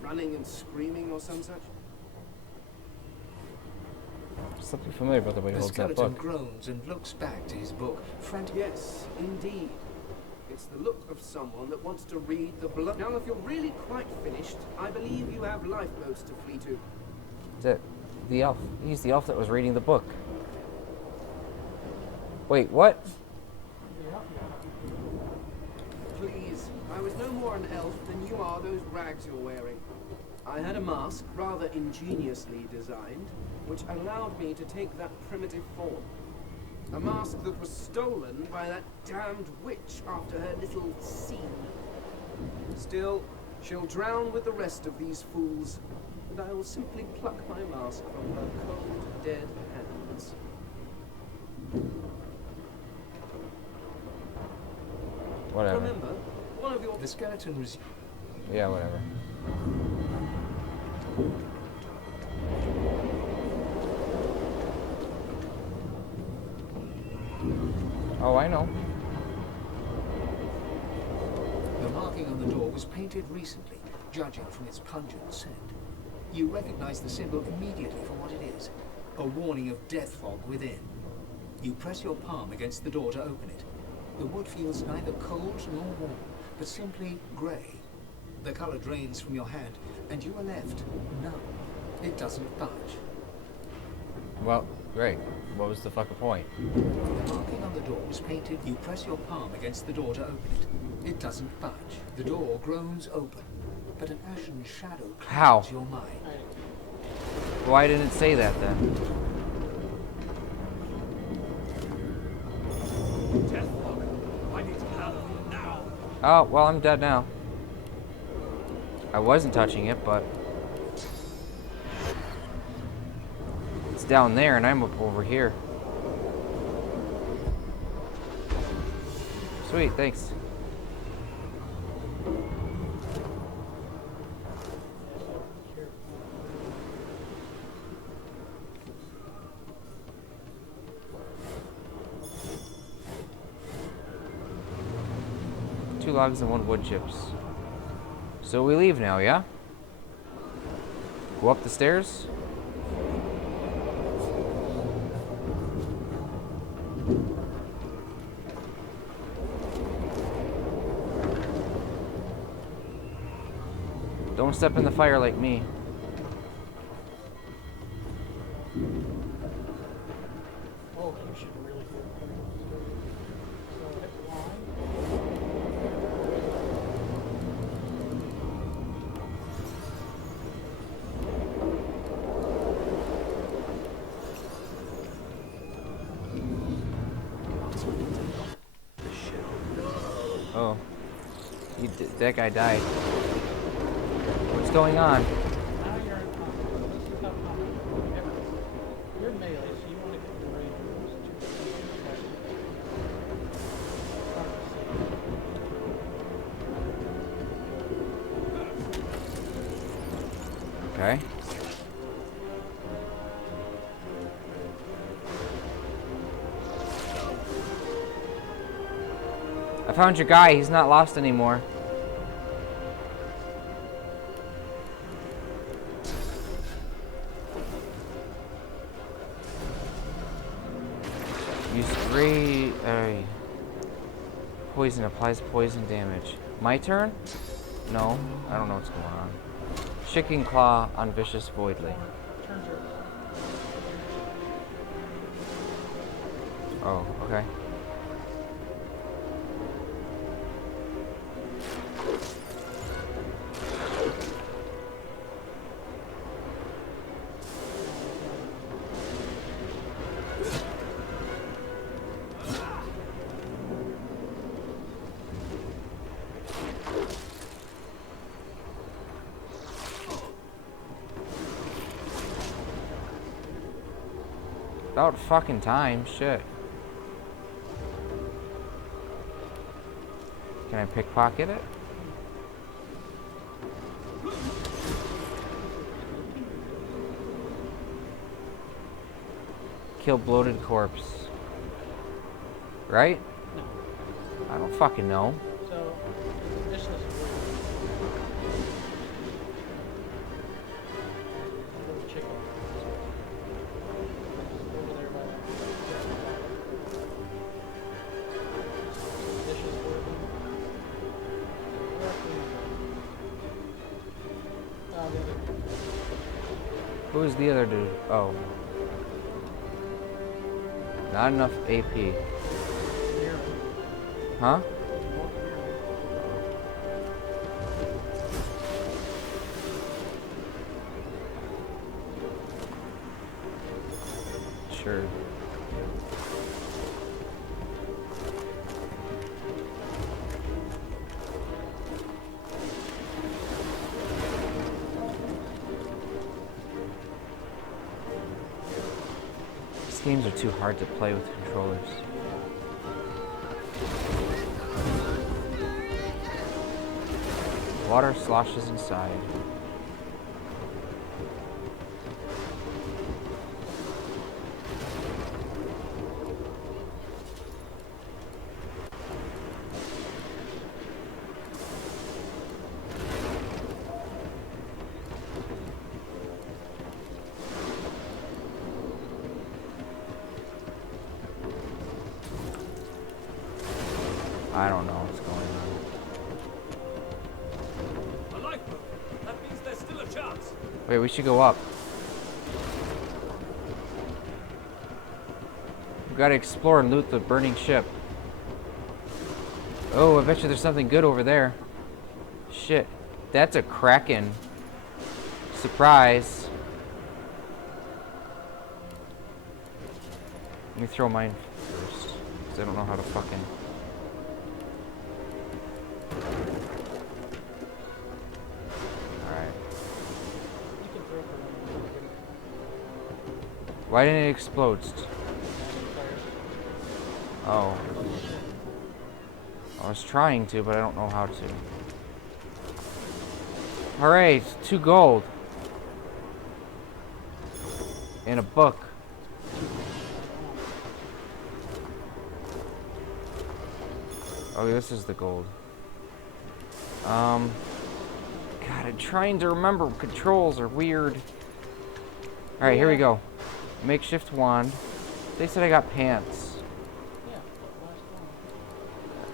running and screaming or some such? Something familiar about the way he holds that book. The skeleton groans and looks back to his book, frantic. Yes, indeed. It's the look of someone that wants to read the blood. Now, if you're really quite finished, I believe you have lifeboats to flee to. The elf. He's the elf that was reading the book. Wait, what? Please, I was no more an elf than you are those rags you're wearing. I had a mask, rather ingeniously designed, which allowed me to take that primitive form. A mask that was stolen by that damned witch after her little scene. Still, she'll drown with the rest of these fools, and I will simply pluck my mask from her cold, dead hands. Whatever. Remember, one of your... The skeleton was... Yeah, whatever. Oh, I know. The marking on the door was painted recently, judging from its pungent scent. You recognize the symbol immediately for what it is. A warning of death fog within. You press your palm against the door to open it. The wood feels neither cold nor warm, but simply grey. The color drains from your hand, and you are left numb. It doesn't budge. Well, great. What was the fucking point? The marking on the door was painted. You press your palm against the door to open it. It doesn't budge. The door groans open, but an ashen shadow clouds your mind. Why didn't it say that then? I need help now. Oh, well, I'm dead now. I wasn't touching it, but... it's down there, and I'm up over here. Sweet, thanks. Two logs and one wood chips. So we leave now, yeah? Go up the stairs? Don't step in the fire like me. Oh, you should really hear so hit Y. Oh. That guy died. What's going on? Now you're in combat. This is how combat works. You're melee, so you want to get your range moves to Okay. I found your guy. He's not lost anymore. You spray poison, applies poison damage. My turn? No, I don't know what's going on. Chicken Claw on Vicious Voidly. Oh, okay. About fucking time, shit. Can I pickpocket it? Kill bloated corpse. Right? No. I don't fucking know. So, this is weird. Little chicken. Over there by that. This is working. The other. Who is the other dude? Oh. Not enough AP. Huh? sure. These games are too hard to play with controllers. Water sloshes inside. I don't know what's going on. A lifeboat. That means there's still a chance. Wait, we should go up. We gotta explore and loot the burning ship. Oh, I bet you there's something good over there. Shit. That's a kraken. Surprise. Let me throw mine first, because I don't know how to fucking... Alright. Why didn't it explode? Oh. I was trying to, but I don't know how to. Alright, 2 gold. And a book. Oh, this is the gold. God, I'm trying to remember. Controls are weird. Alright, here we go. Makeshift wand. They said I got pants.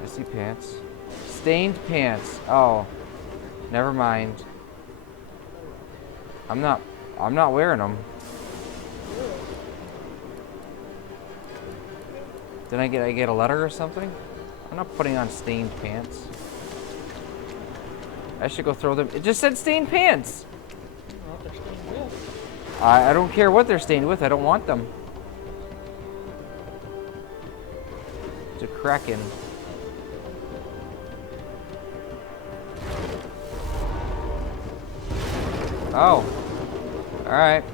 I see pants. Stained pants. Oh. Never mind. I'm not wearing them. Did I get a letter or something? I'm not putting on stained pants. I should go throw them. It just said stained pants. I don't care what they're stained with. I don't want them. It's a kraken. Oh. Alright.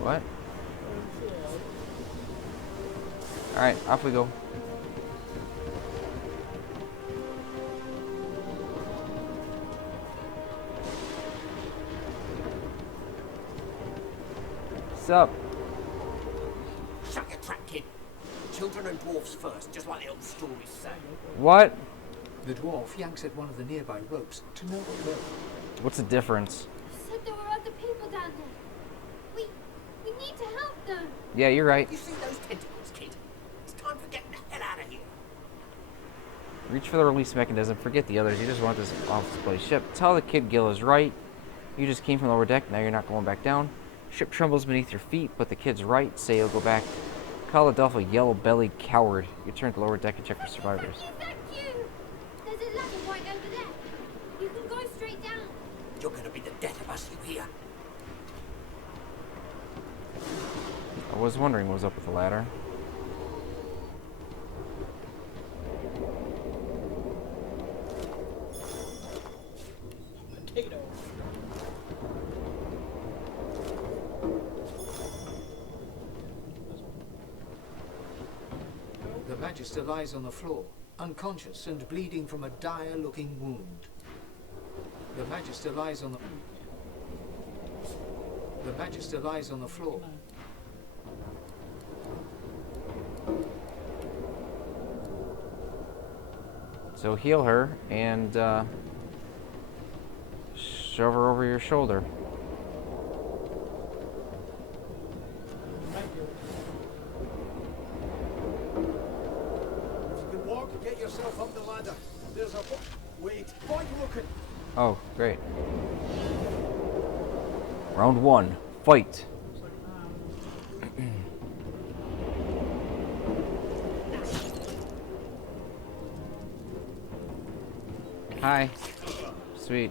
What? Alright, off we go. What's up? Shut your trap, kid. Children and dwarfs first, just like the old stories say. What? The dwarf yanks at one of the nearby ropes to no avail. What's the difference? You said there were other people down there. We need to help them. Yeah, you're right. You see those tentacles, kid? It's time for getting the hell out of here. Reach for the release mechanism. Forget the others. You just want this off-display ship. Tell the kid Gil is right. You just came from the lower deck. Now you're not going back down. Ship trembles beneath your feet, but the kid's right. Say you'll go back. Call Adolf a yellow-bellied coward. You turn to the lower deck and check for survivors. Thank you. There's a ladder right over there. You can go straight down. You're gonna be the death of us, you hear? I was wondering what was up with the ladder. Potato. The Magister lies on the floor, unconscious and bleeding from a dire-looking wound. The Magister lies on the... The Magister lies on the floor. So heal her and shove her over your shoulder. If you can walk, get yourself up the ladder. There's a... Wait, why are you looking? Oh, great. Round 1. Fight. Hi. Sweet.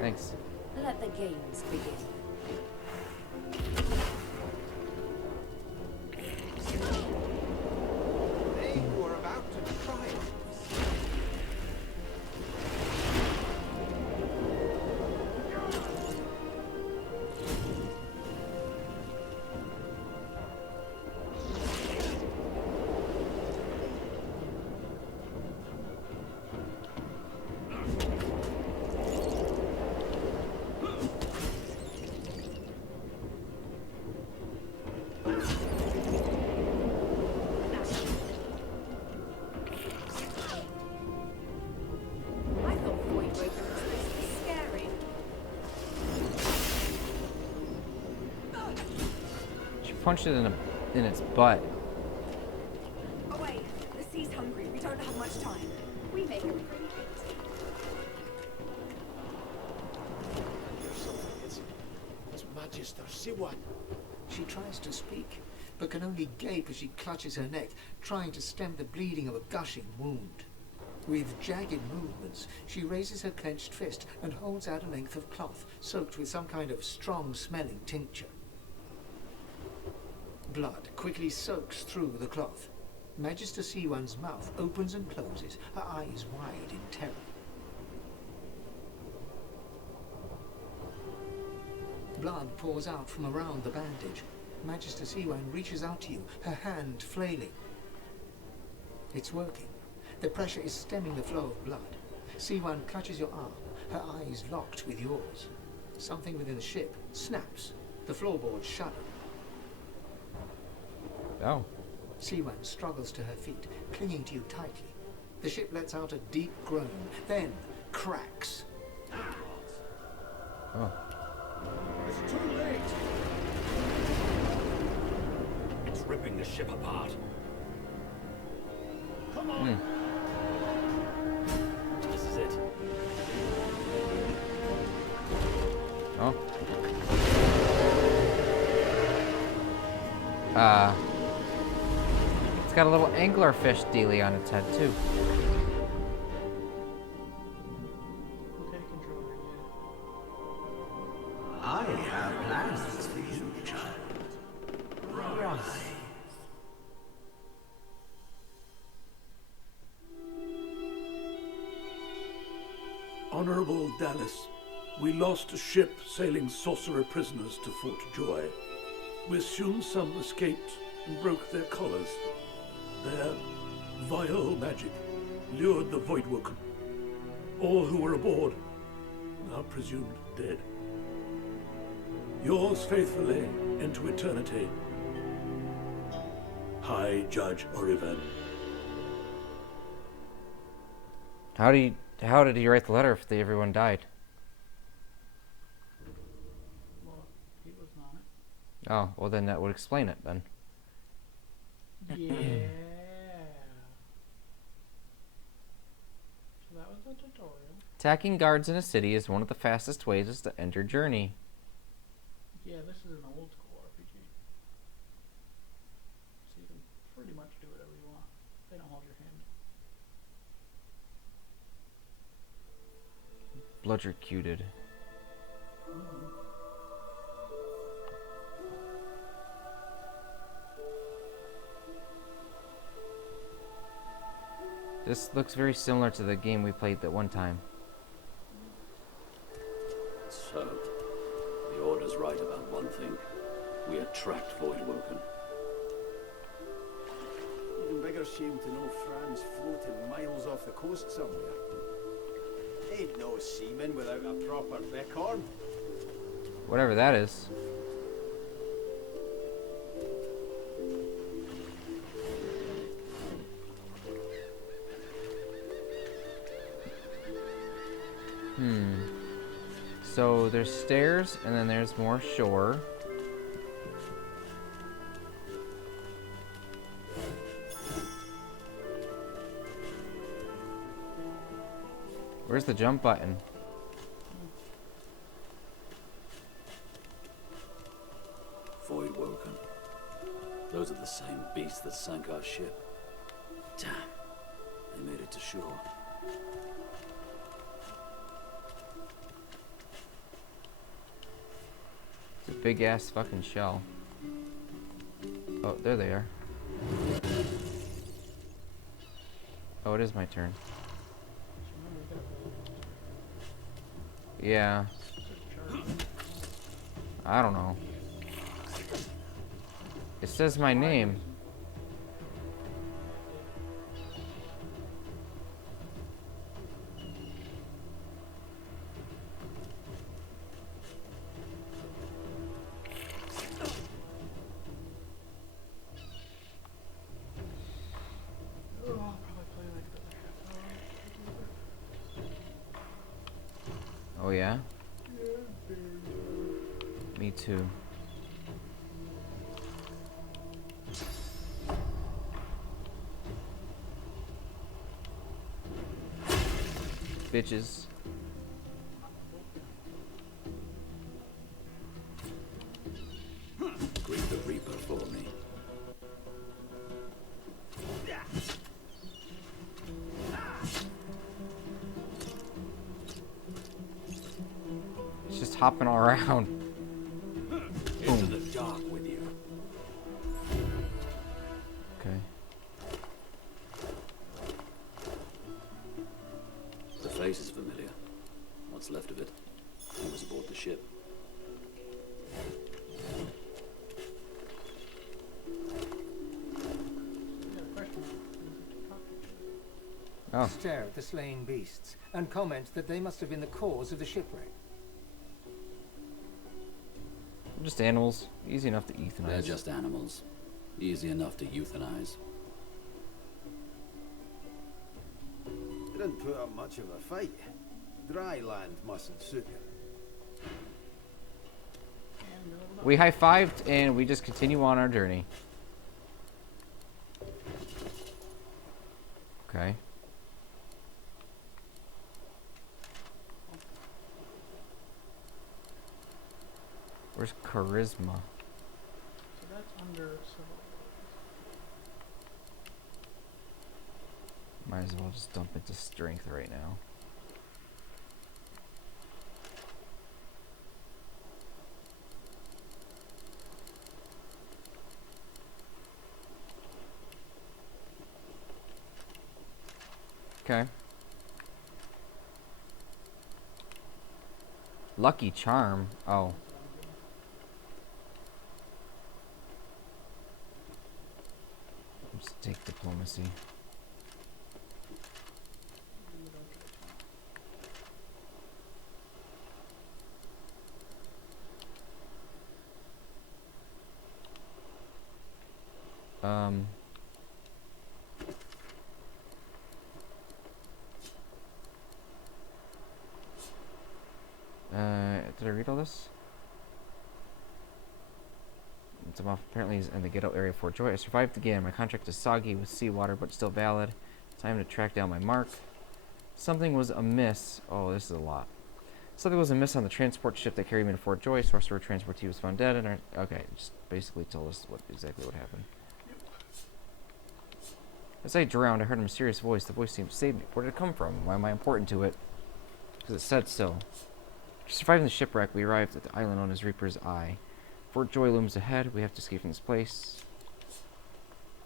Thanks. Let the games begin. They who are about to triumph. I thought Void Woken was supposed to be scary. She punched it in its butt. Away! The sea's hungry. We don't have much time. We make a pretty hit. There's something. It's Magister Siwan. She tries to speak, but can only gape as she clutches her neck, trying to stem the bleeding of a gushing wound. With jagged movements, she raises her clenched fist and holds out a length of cloth, soaked with some kind of strong-smelling tincture. Blood quickly soaks through the cloth. Magister Siwan's mouth opens and closes, her eyes wide in terror. Blood pours out from around the bandage. Magister Siwan reaches out to you, her hand flailing. It's working. The pressure is stemming the flow of blood. Siwan clutches your arm, her eyes locked with yours. Something within the ship snaps. The floorboards shudder. Oh. Siwan struggles to her feet, clinging to you tightly. The ship lets out a deep groan, then cracks. Oh. It's too late. It's ripping the ship apart. Come on. This is it. Oh. It's got a little anglerfish dealie on its head too. I have plans for you, child. Rise. Honorable Dallas, we lost a ship sailing sorcerer prisoners to Fort Joy. We assume some escaped and broke their collars. Their vile magic lured the Voidwoken. All who were aboard are presumed dead. Yours faithfully into eternity, High Judge Orivan. How did he write the letter if everyone died? Well, he wasn't on it. Oh, well then that would explain it then. Yeah. So that was the tutorial. Attacking guards in a city is one of the fastest ways to end your journey. Yeah, this is an old school RPG. So you can pretty much do whatever you want. They don't hold your hand. Bludgeocuted. This looks very similar to the game we played that one time. So, the Order's right about one thing. We attract Voidwoken. Even bigger shame to know Fran's floating miles off the coast somewhere. Ain't no seaman without a proper bighorn. Whatever that is. So there's stairs and then there's more shore. Where's the jump button? Voidwoken. Those are the same beasts that sank our ship. Damn. They made it to shore. The big ass fucking shell. Oh, there they are. Oh, it is my turn. Yeah. I don't know. It says my name. Oh yeah? Me too. Bitches. Greet the Reaper for me. It's just hopping all around. Into the dark with you. Okay. The face is familiar. What's left of it? He was aboard the ship. Oh. Stare at the slain beasts and comment that they must have been the cause of the shipwreck. Just animals. Easy enough to euthanize. They're just animals. Easy enough to euthanize. They didn't put up much of a fight. Dry land mustn't suit them. We high-fived and we just continue on our journey. Okay. Where's charisma? So that's under civil. Might as well just dump into strength right now. Okay. Lucky charm. Oh. Let's take diplomacy. Did I read all this? I'm off apparently is in the get out area for Joy. I survived again. My contract is soggy with seawater, but still valid. Time to track down my mark. Something was amiss. Oh, this is a lot. Something was amiss on the transport ship that carried me to Fort Joy. Sorcerer transportee was found dead. And okay, just basically tell us exactly what happened. As I drowned, I heard a mysterious voice. The voice seemed to save me. Where did it come from? Why am I important to it? Because it said so. Surviving the shipwreck, we arrived at the island known as Reaper's Eye. Fort Joy looms ahead. We have to escape from this place.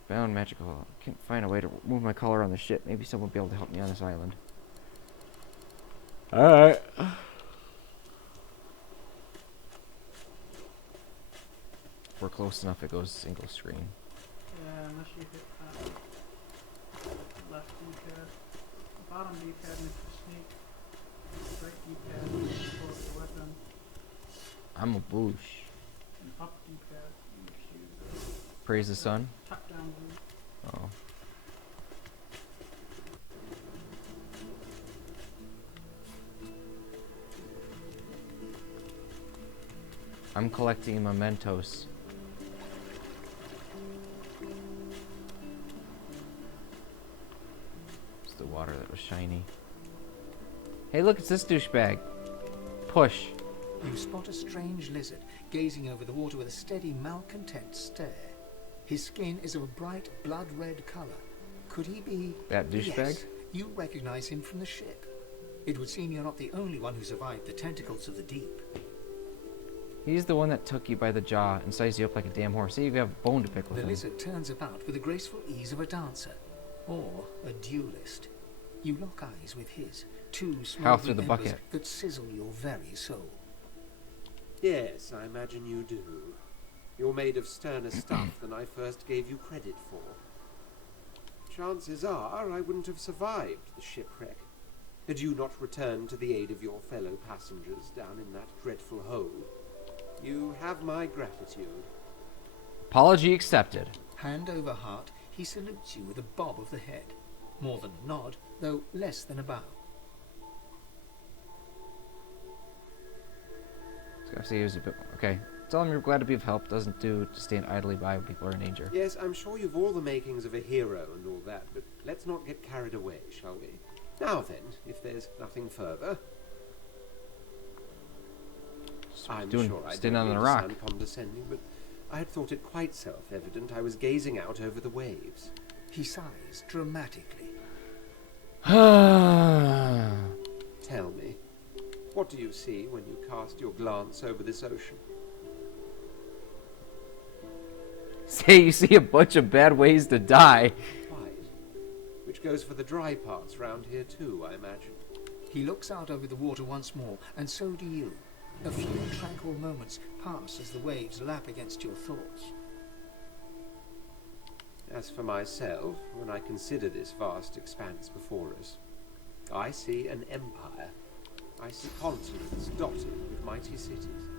Found magical. Can't find a way to move my collar on the ship. Maybe someone will be able to help me on this island. Alright. If we're close enough, it goes single screen. Yeah, unless you hit left D-pad. Bottom D-pad makes you sneak. Right D-pad makes you pull up the weapon. I'm a boosh. And up D-pad makes you Praise the sun? top down move. Oh. I'm collecting mementos. It's the water that was shiny. Hey, look, it's this douchebag. Push. You spot a strange lizard gazing over the water with a steady, malcontent stare. His skin is of a bright, blood-red color. Could he be... That douchebag? Yes, you recognize him from the ship. It would seem you're not the only one who survived the tentacles of the deep. He's the one that took you by the jaw and sized you up like a damn horse. See, you have a bone to pick with The him. lizard turns about with the graceful ease of a dancer, or a duelist. You lock eyes with his, two How through smoldering the embers bucket? that sizzle your very soul. Yes, I imagine you do. You're made of sterner stuff than I first gave you credit for. Chances are I wouldn't have survived the shipwreck had you not returned to the aid of your fellow passengers down in that dreadful hole. You have my gratitude. Apology accepted. Hand over heart, he salutes you with a bob of the head. More than a nod, though less than a bow. See, he was a bit okay. Tell him you're glad to be of help. Doesn't do to stand idly by when people are in danger. Yes, I'm sure you've all the makings of a hero and all that, but let's not get carried away, shall we? Now then, if there's nothing further. I'm sure I standing don't on mean the to rock. sound condescending, but I had thought it quite self-evident I was gazing out over the waves. He sighs dramatically. Tell me, what do you see when you cast your glance over this ocean? Say you see a bunch of bad ways to die. Quite. Which goes for the dry parts round here too, I imagine. He looks out over the water once more, and so do you. A few tranquil moments pass as the waves lap against your thoughts. As for myself, when I consider this vast expanse before us, I see an empire. I see continents dotted with mighty cities.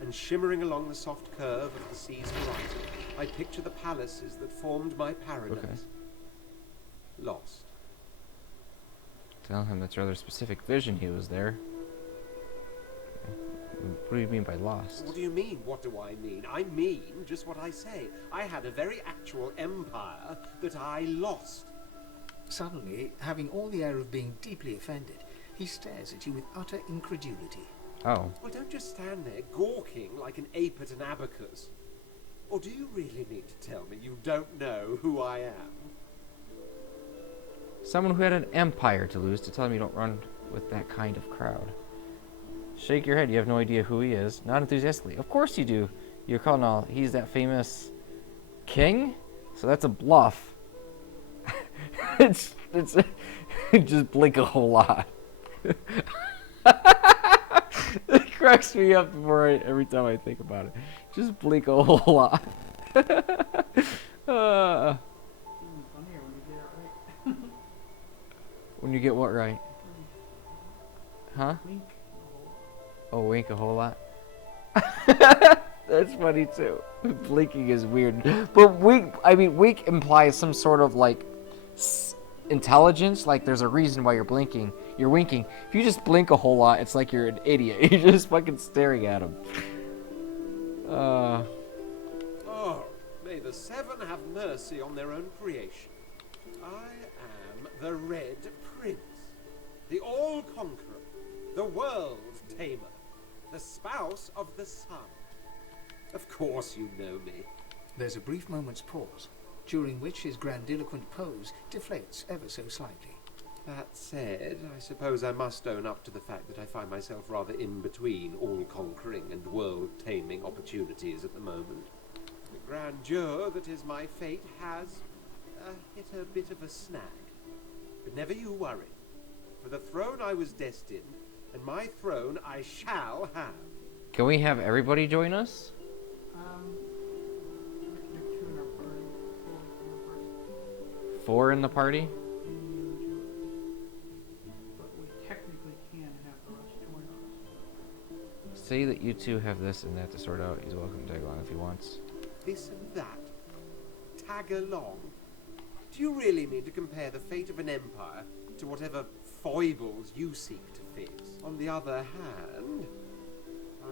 And shimmering along the soft curve of the sea's horizon, I picture the palaces that formed my paradise. Okay. Lost. Tell him that's rather specific vision he was there. What do you mean by lost? What do you mean, what do I mean? I mean just what I say. I had a very actual empire that I lost. Suddenly, having all the air of being deeply offended, he stares at you with utter incredulity. Oh. Well, don't just stand there gawking like an ape at an abacus. Or do you really mean to tell me you don't know who I am? Someone who had an empire to lose to tell him you don't run with that kind of crowd. Shake your head, you have no idea who he is. Not enthusiastically. Of course you do. You're calling all, he's that famous king? So that's a bluff. it's just blink a whole lot. It cracks me up every time I think about it. Just blink a whole lot. When you get what right? Huh? Wink. Oh, wink a whole lot. That's funny too. Blinking is weird, but wink. I mean, wink implies some sort of like intelligence. Like there's a reason why you're blinking. You're winking. If you just blink a whole lot, it's like you're an idiot. You're just fucking staring at him. Oh, may the seven have mercy on their own creation. I am the Red Prince, the all-conqueror, the world-tamer, the spouse of the sun. Of course you know me. There's a brief moment's pause, during which his grandiloquent pose deflates ever so slightly. That said, I suppose I must own up to the fact that I find myself rather in between all-conquering and world-taming opportunities at the moment. The grandeur that is my fate has hit a bit of a snag. But never you worry. For the throne I was destined, and my throne I shall have. Can we have everybody join us? Four in the party? But we technically can have the rest join us. Say that you two have this and that to sort out. He's welcome to tag along if he wants. This and that. Tag along. Do you really mean to compare the fate of an empire to whatever foibles you seek to fix? On the other hand,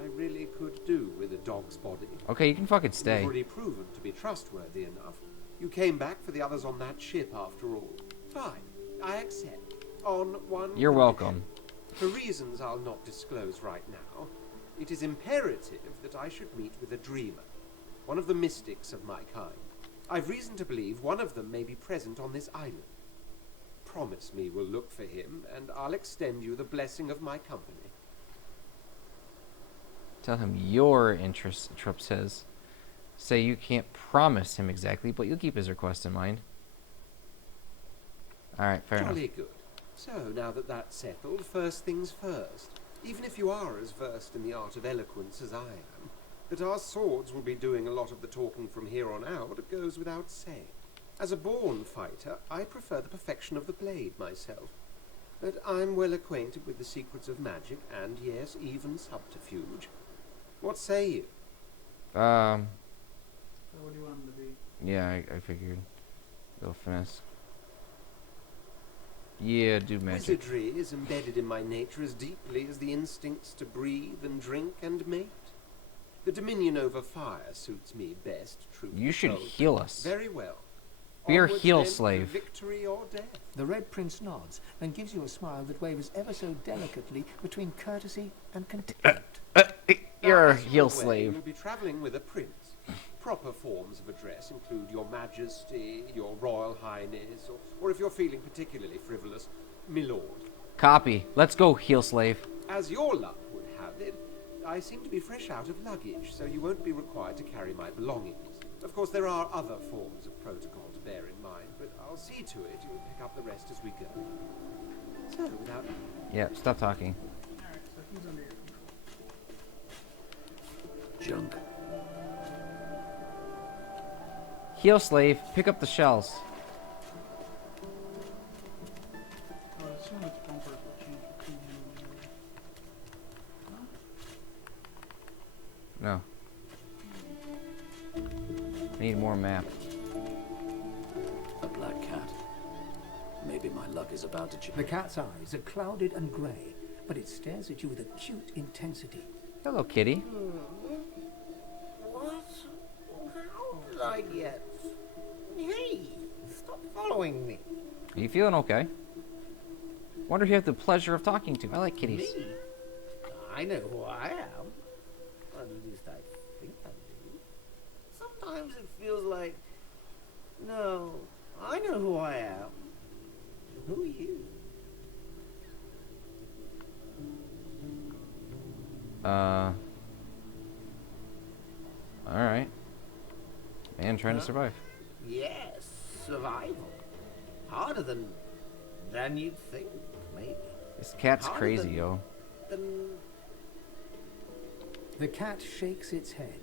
I really could do with a dog's body. Okay, you can fucking stay. You've already proven to be trustworthy enough. You came back for the others on that ship after all. Fine, I accept. On one You're condition. welcome. For reasons I'll not disclose right now, it is imperative that I should meet with a dreamer, one of the mystics of my kind. I've reason to believe one of them may be present on this island. Promise me we'll look for him, and I'll extend you the blessing of my company. Tell him your interests trumps his. Say you can't promise him exactly, but you'll keep his request in mind. Alright, fair enough. Jolly good. So, now that that's settled, first things first. Even if you are as versed in the art of eloquence as I am, that our swords will be doing a lot of the talking from here on out goes without saying. As a born fighter, I prefer the perfection of the blade myself. But I'm well acquainted with the secrets of magic and, yes, even subterfuge. What say you? So what do you want him to be? Yeah, I figured. Little finesse. Yeah, do magic. Wizardry is embedded in my nature as deeply as the instincts to breathe and drink and mate. The dominion over fire suits me best, truth You should told. heal us. Very well. Be our Onwards heal then to slave. Victory or death. The Red Prince nods and gives you a smile that wavers ever so delicately between courtesy and contempt. You're a As heal you're aware, slave. You'll be traveling with a prince. Proper forms of address include your majesty, your royal highness, or if you're feeling particularly frivolous, my lord. Copy. Let's go, heal slave. As your luck would have it, I seem to be fresh out of luggage, so you won't be required to carry my belongings. Of course, there are other forms of protocol to bear in mind, but I'll see to it you pick up the rest as we go. So, without... Yeah, stop talking. Alright, so he's under your control. Junk. Heal slave, pick up the shells. I would assume its bumpers will change between him and No. I need more map. A black cat. Maybe my luck is about to change. The cat's eyes are clouded and grey, but it stares at you with acute intensity. Hello, kitty. What? How did I get? Hey, stop following me. Are you feeling okay? Wonder who you have the pleasure of talking to. I like kitties. Me? I know who I am. Or at least I think I do. Sometimes it feels like, no, I know who I am. Who are you? Alright. Man trying to survive. Yes, survival. Harder than you'd think, maybe. This cat's Harder crazy, than- yo. than- The cat shakes its head,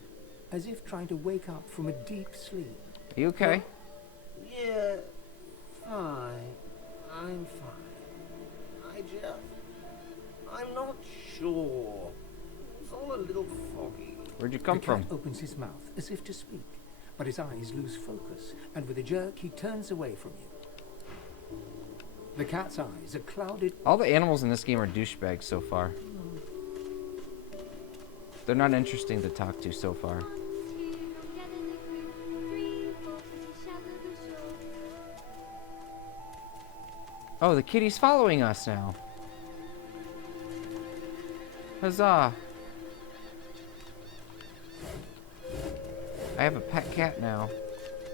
as if trying to wake up from a deep sleep. Are you okay? Yeah, fine. I'm fine. I'm not sure. It's all a little foggy. Where'd you come The cat from? opens his mouth as if to speak, but his eyes lose focus, and with a jerk he turns away from you. The cat's eyes are clouded. All the animals in this game are douchebags so far. They're not interesting to talk to so far. Oh, the kitty's following us now. Huzzah. I have a pet cat now.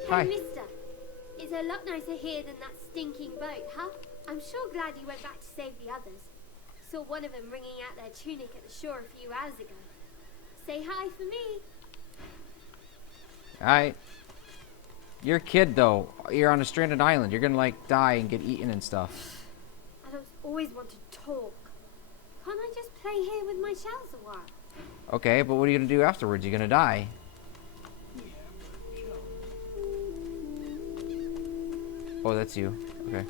Hi. Hey, mister. It's a lot nicer here than that stinking boat, huh? I'm sure glad you went back to save the others. Saw one of them wringing out their tunic at the shore a few hours ago. Say hi for me. Alright. You're a kid, though. You're on a stranded island. You're gonna, like, die and get eaten and stuff. Adults always want to talk. Can't I just play here with my shells a while? Okay, but what are you gonna do afterwards? You're gonna die. Oh, that's you. Okay.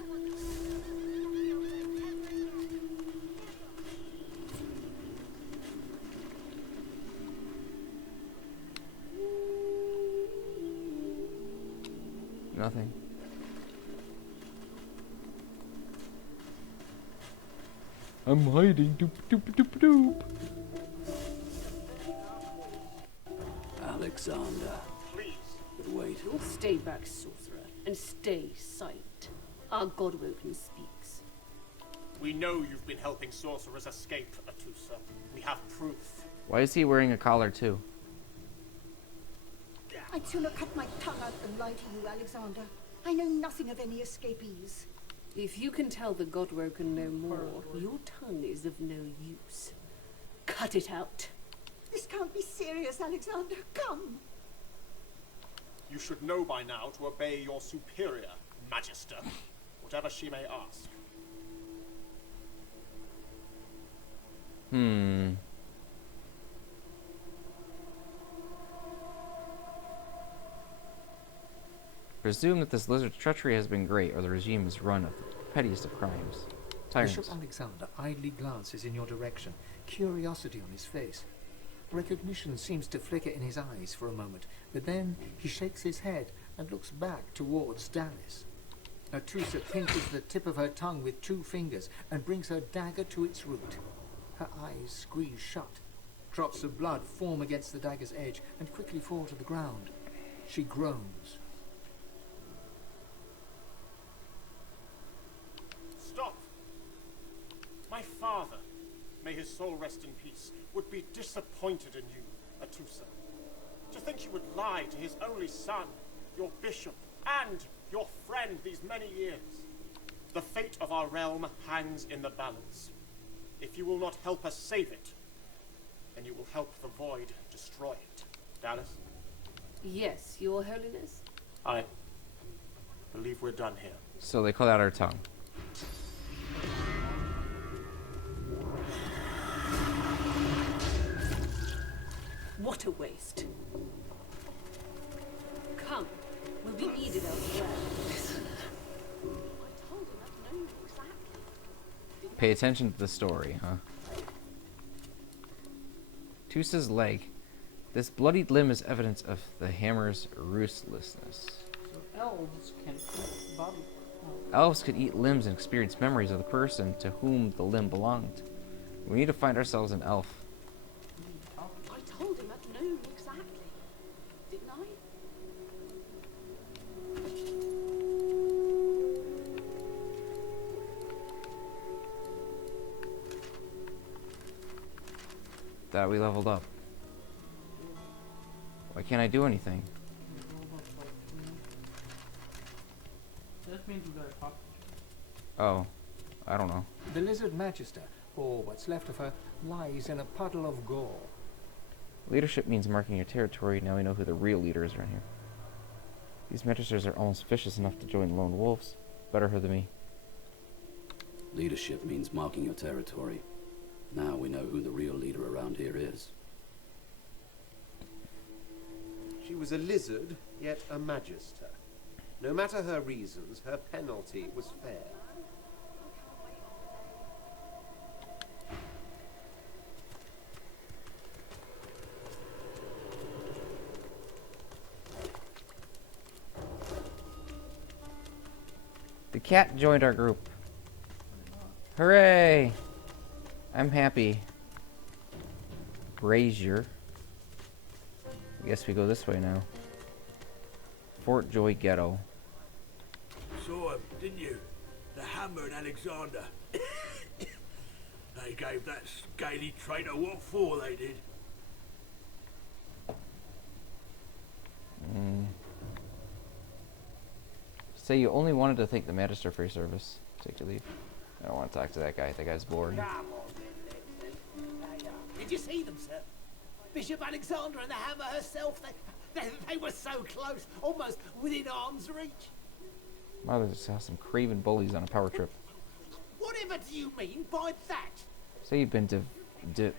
Nothing. I'm hiding. Doop doop doop doop. Alexander. Please. Wait. Stay back, sorcerer, and stay silent. Our Godwoken speaks. We know you've been helping sorcerers escape, Atusa. We have proof. Why is he wearing a collar too? I'd sooner cut my tongue out than lie to you, Alexander. I know nothing of any escapees. If you can tell the Godwoken no more, your tongue is of no use. Cut it out. This can't be serious, Alexander. Come. You should know by now to obey your superior, Magister, whatever she may ask. Presume that this lizard's treachery has been great, or the regime is run of the pettiest of crimes. Tyrants. Bishop Alexander idly glances in your direction, curiosity on his face. Recognition seems to flicker in his eyes for a moment, but then he shakes his head and looks back towards Dallas. Natusa pinches the tip of her tongue with 2 fingers and brings her dagger to its root. Her eyes squeeze shut. Drops of blood form against the dagger's edge and quickly fall to the ground. She groans. Stop! My father, may his soul rest in peace, would be disappointed in you, Atusa. To think you would lie to his only son, your bishop, and your friend these many years. The fate of our realm hangs in the balance. If you will not help us save it, then you will help the void destroy it. Dallas? Yes, Your Holiness. I believe we're done here. So they cut out our tongue. What a waste. Come, we'll be needed elsewhere. I told him I'd known exactly. Pay attention to the story, huh? Tusa's leg. This bloodied limb is evidence of the hammer's ruthlessness. So elves can eat body. Elves could eat limbs and experience memories of the person to whom the limb belonged. We need to find ourselves an elf. I told him I'd known exactly. Didn't I? That we leveled up. Why can't I do anything? That means we gotta talk. Oh, I don't know. The lizard magister, or what's left of her, lies in a puddle of gore. Leadership means marking your territory. Now we know who the real leader is around here. These magisters are almost vicious enough to join lone wolves. Better her than me. Leadership means marking your territory. Now we know who the real leader around here is. She was a lizard, yet a magister. No matter her reasons, her penalty was fair. The cat joined our group. Hooray! I'm happy. Brazier. I guess we go this way now. Fort Joy Ghetto. Saw him, didn't you? The Hammer and Alexander. They gave that scaly traitor what for, they did. Say you only wanted to thank the Magister for your service. Take your leave. I don't want to talk to that guy. That guy's boring. Did you see them, sir? Bishop Alexander and the Hammer herself, they were so close, almost within arm's reach. Mother just saw some craven bullies on a power trip. Whatever do you mean by that? Say you've been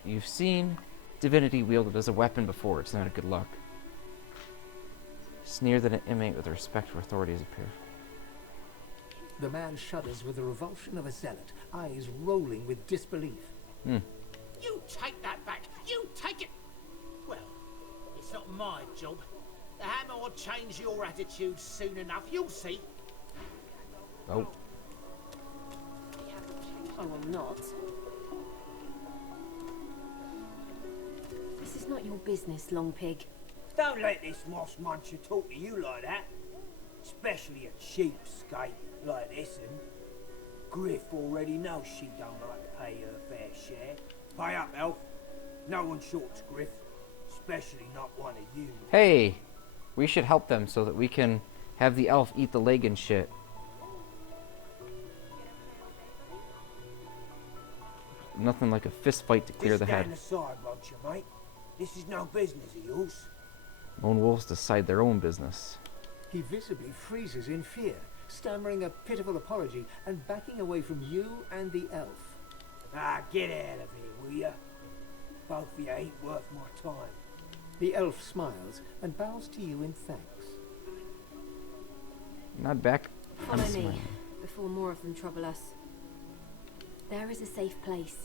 you've seen Divinity wielded as a weapon before. It's not a good luck. Sneer that an inmate with respect for authority is appear. The man shudders with the revulsion of a zealot, eyes rolling with disbelief. You take that back. You take it. Well, it's not my job. The Hammer will change your attitude soon enough. You'll see. Oh. I will not. This is not your business, Long Pig. Don't let this moss muncher talk to you like that. Especially a cheapskate like this one. Griff already knows she don't like to pay her fair share. Pay up, elf. No one shorts Griff. Especially not one of you. Hey, we should help them so that we can have the elf eat the leg and shit. Nothing like a fist fight to clear the head. Stand aside, won't you, mate? This is no business of yours. Lone wolves decide their own business. He visibly freezes in fear, stammering a pitiful apology and backing away from you and the elf. Ah, get out of here, will ya? Both of you ain't worth my time. The elf smiles and bows to you in thanks. Not back. Follow me, before more of them trouble us. There is a safe place.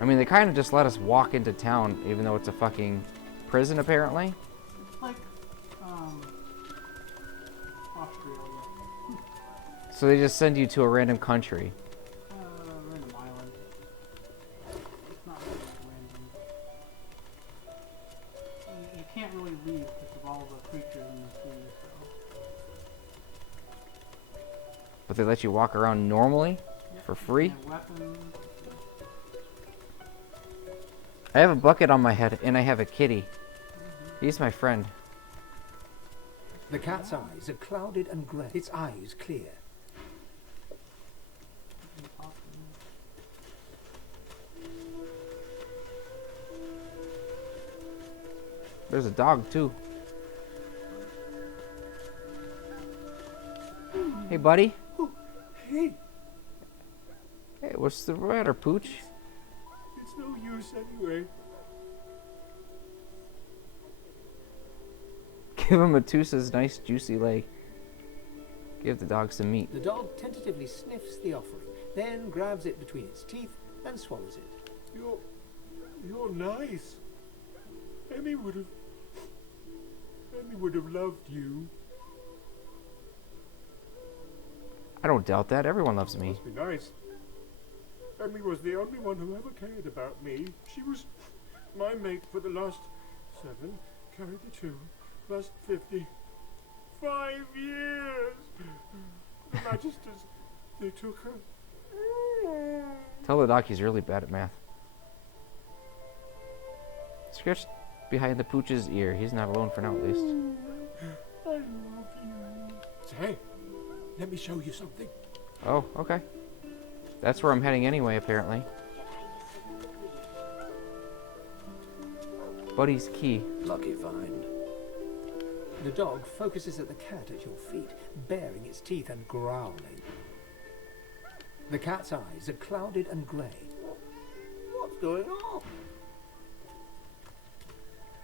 I mean, they kind of just let us walk into town, even though it's a fucking prison, apparently. Like, Australia. So they just send you to a random country. Random island. It's not really random. You can't really leave because of all the creatures in the sea, so. But they let you walk around normally? Yep, For free? and weapons. I have a bucket on my head, and I have a kitty. He's my friend. The cat's eyes are clouded and grey, its eyes clear. There's a dog, too. Hey, buddy. Oh, hey, Hey, what's the matter, Pooch? it's no use anyway. Give him Metusa's nice, juicy leg. Give the dog some meat. The dog tentatively sniffs the offering, then grabs it between its teeth and swallows it. You're nice. Emmy would have loved you. I don't doubt that. Everyone loves me. Must be nice. Emmy was the only one who ever cared about me. She was my mate for the last 7, carried the 2, plus 50. 5 years! The Magisters, they took her. Tell the dog he's really bad at math. Scratch behind the Pooch's ear. He's not alone for now, at least. I love you. Say, let me show you something. Oh, okay. That's where I'm heading anyway, apparently. Buddy's key. Lucky find. The dog focuses at the cat at your feet, baring its teeth and growling. The cat's eyes are clouded and grey. What's going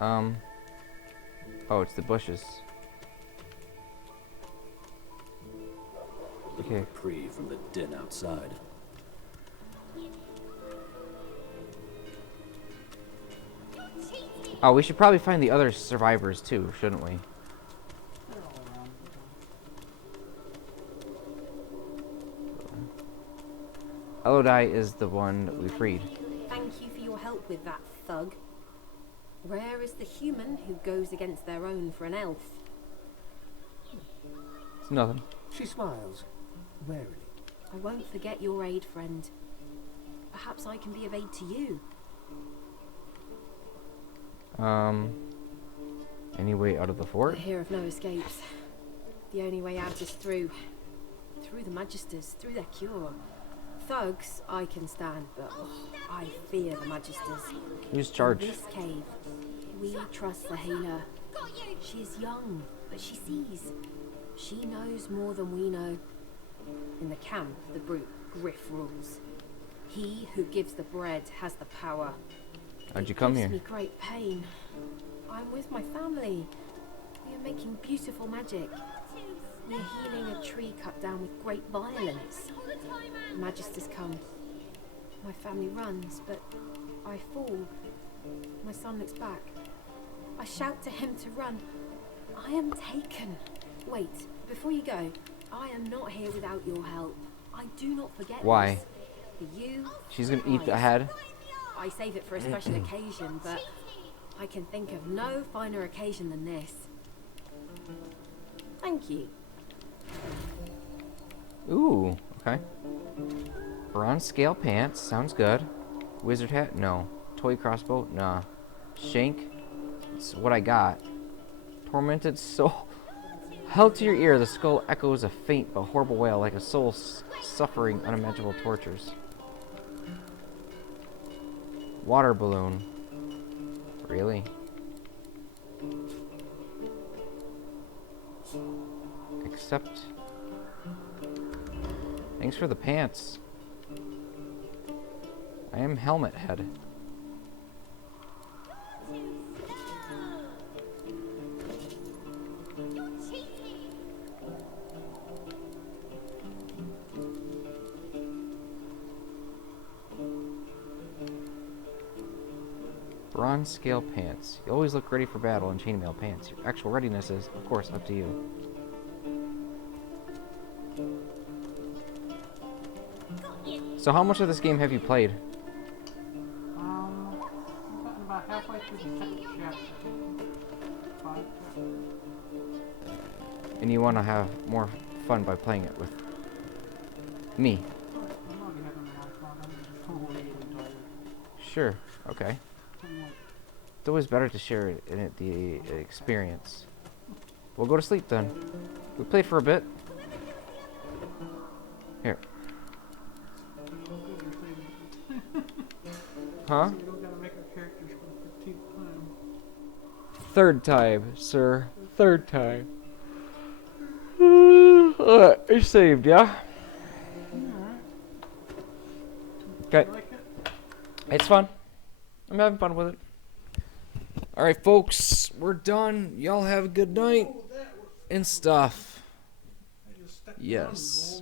on? Oh, it's the bushes. A little reprieve from the din outside. Oh, we should probably find the other survivors too, shouldn't we? Aily is the one that we freed. Thank you for your help with that, thug. Rare is the human who goes against their own for an elf. It's nothing. She smiles, warily. I won't forget your aid, friend. Perhaps I can be of aid to you. Any way out of the I fort? hear of no escapes. The only way out is through the Magisters, through their cure. Thugs I can stand, but I fear the Magisters. Who's charged? In this cave, we trust the healer. She is young, but she sees. She knows more than we know. In the camp, the brute Griff rules. He who gives the bread has the power. How'd you come It here? gives me great pain. I'm with my family. We are making beautiful magic. We are healing a tree cut down with great violence. The Magisters come. My family runs, but I fall. My son looks back. I shout to him to run. I am taken. Wait, before you go, I am not here without your help. I do not forget Why? this. For you, She's gonna eat the I- head. I save it for a special occasion, but I can think of no finer occasion than this. Thank you. Ooh, okay. Bronze scale pants, sounds good. Wizard hat, no. Toy crossbow, nah. Shank, it's what I got. Tormented soul. Held to your ear, the skull echoes a faint but horrible wail, like a soul suffering unimaginable tortures. Water balloon. Really? Except... Thanks for the pants. I am helmet head. Bronze scale pants. You always look ready for battle in chainmail pants. Your actual readiness is, of course, up to you. So how much of this game have you played? I've gotten about halfway through the second chapter. 5 chapters. And you want to have more fun by playing it with me? I'm already having a lot of fun. I'm just totally tired. Sure. Okay. It's always better to share it in it, the experience. We'll go to sleep then. We played for a bit. Here. Huh? So you don't gotta make our characters for the 15th time. Third time, sir. Third time. You're saved, yeah? Alright. Okay. You like it? It's fun. I'm having fun with it. Alright, folks. We're done. Y'all have a good night. And stuff. Yes.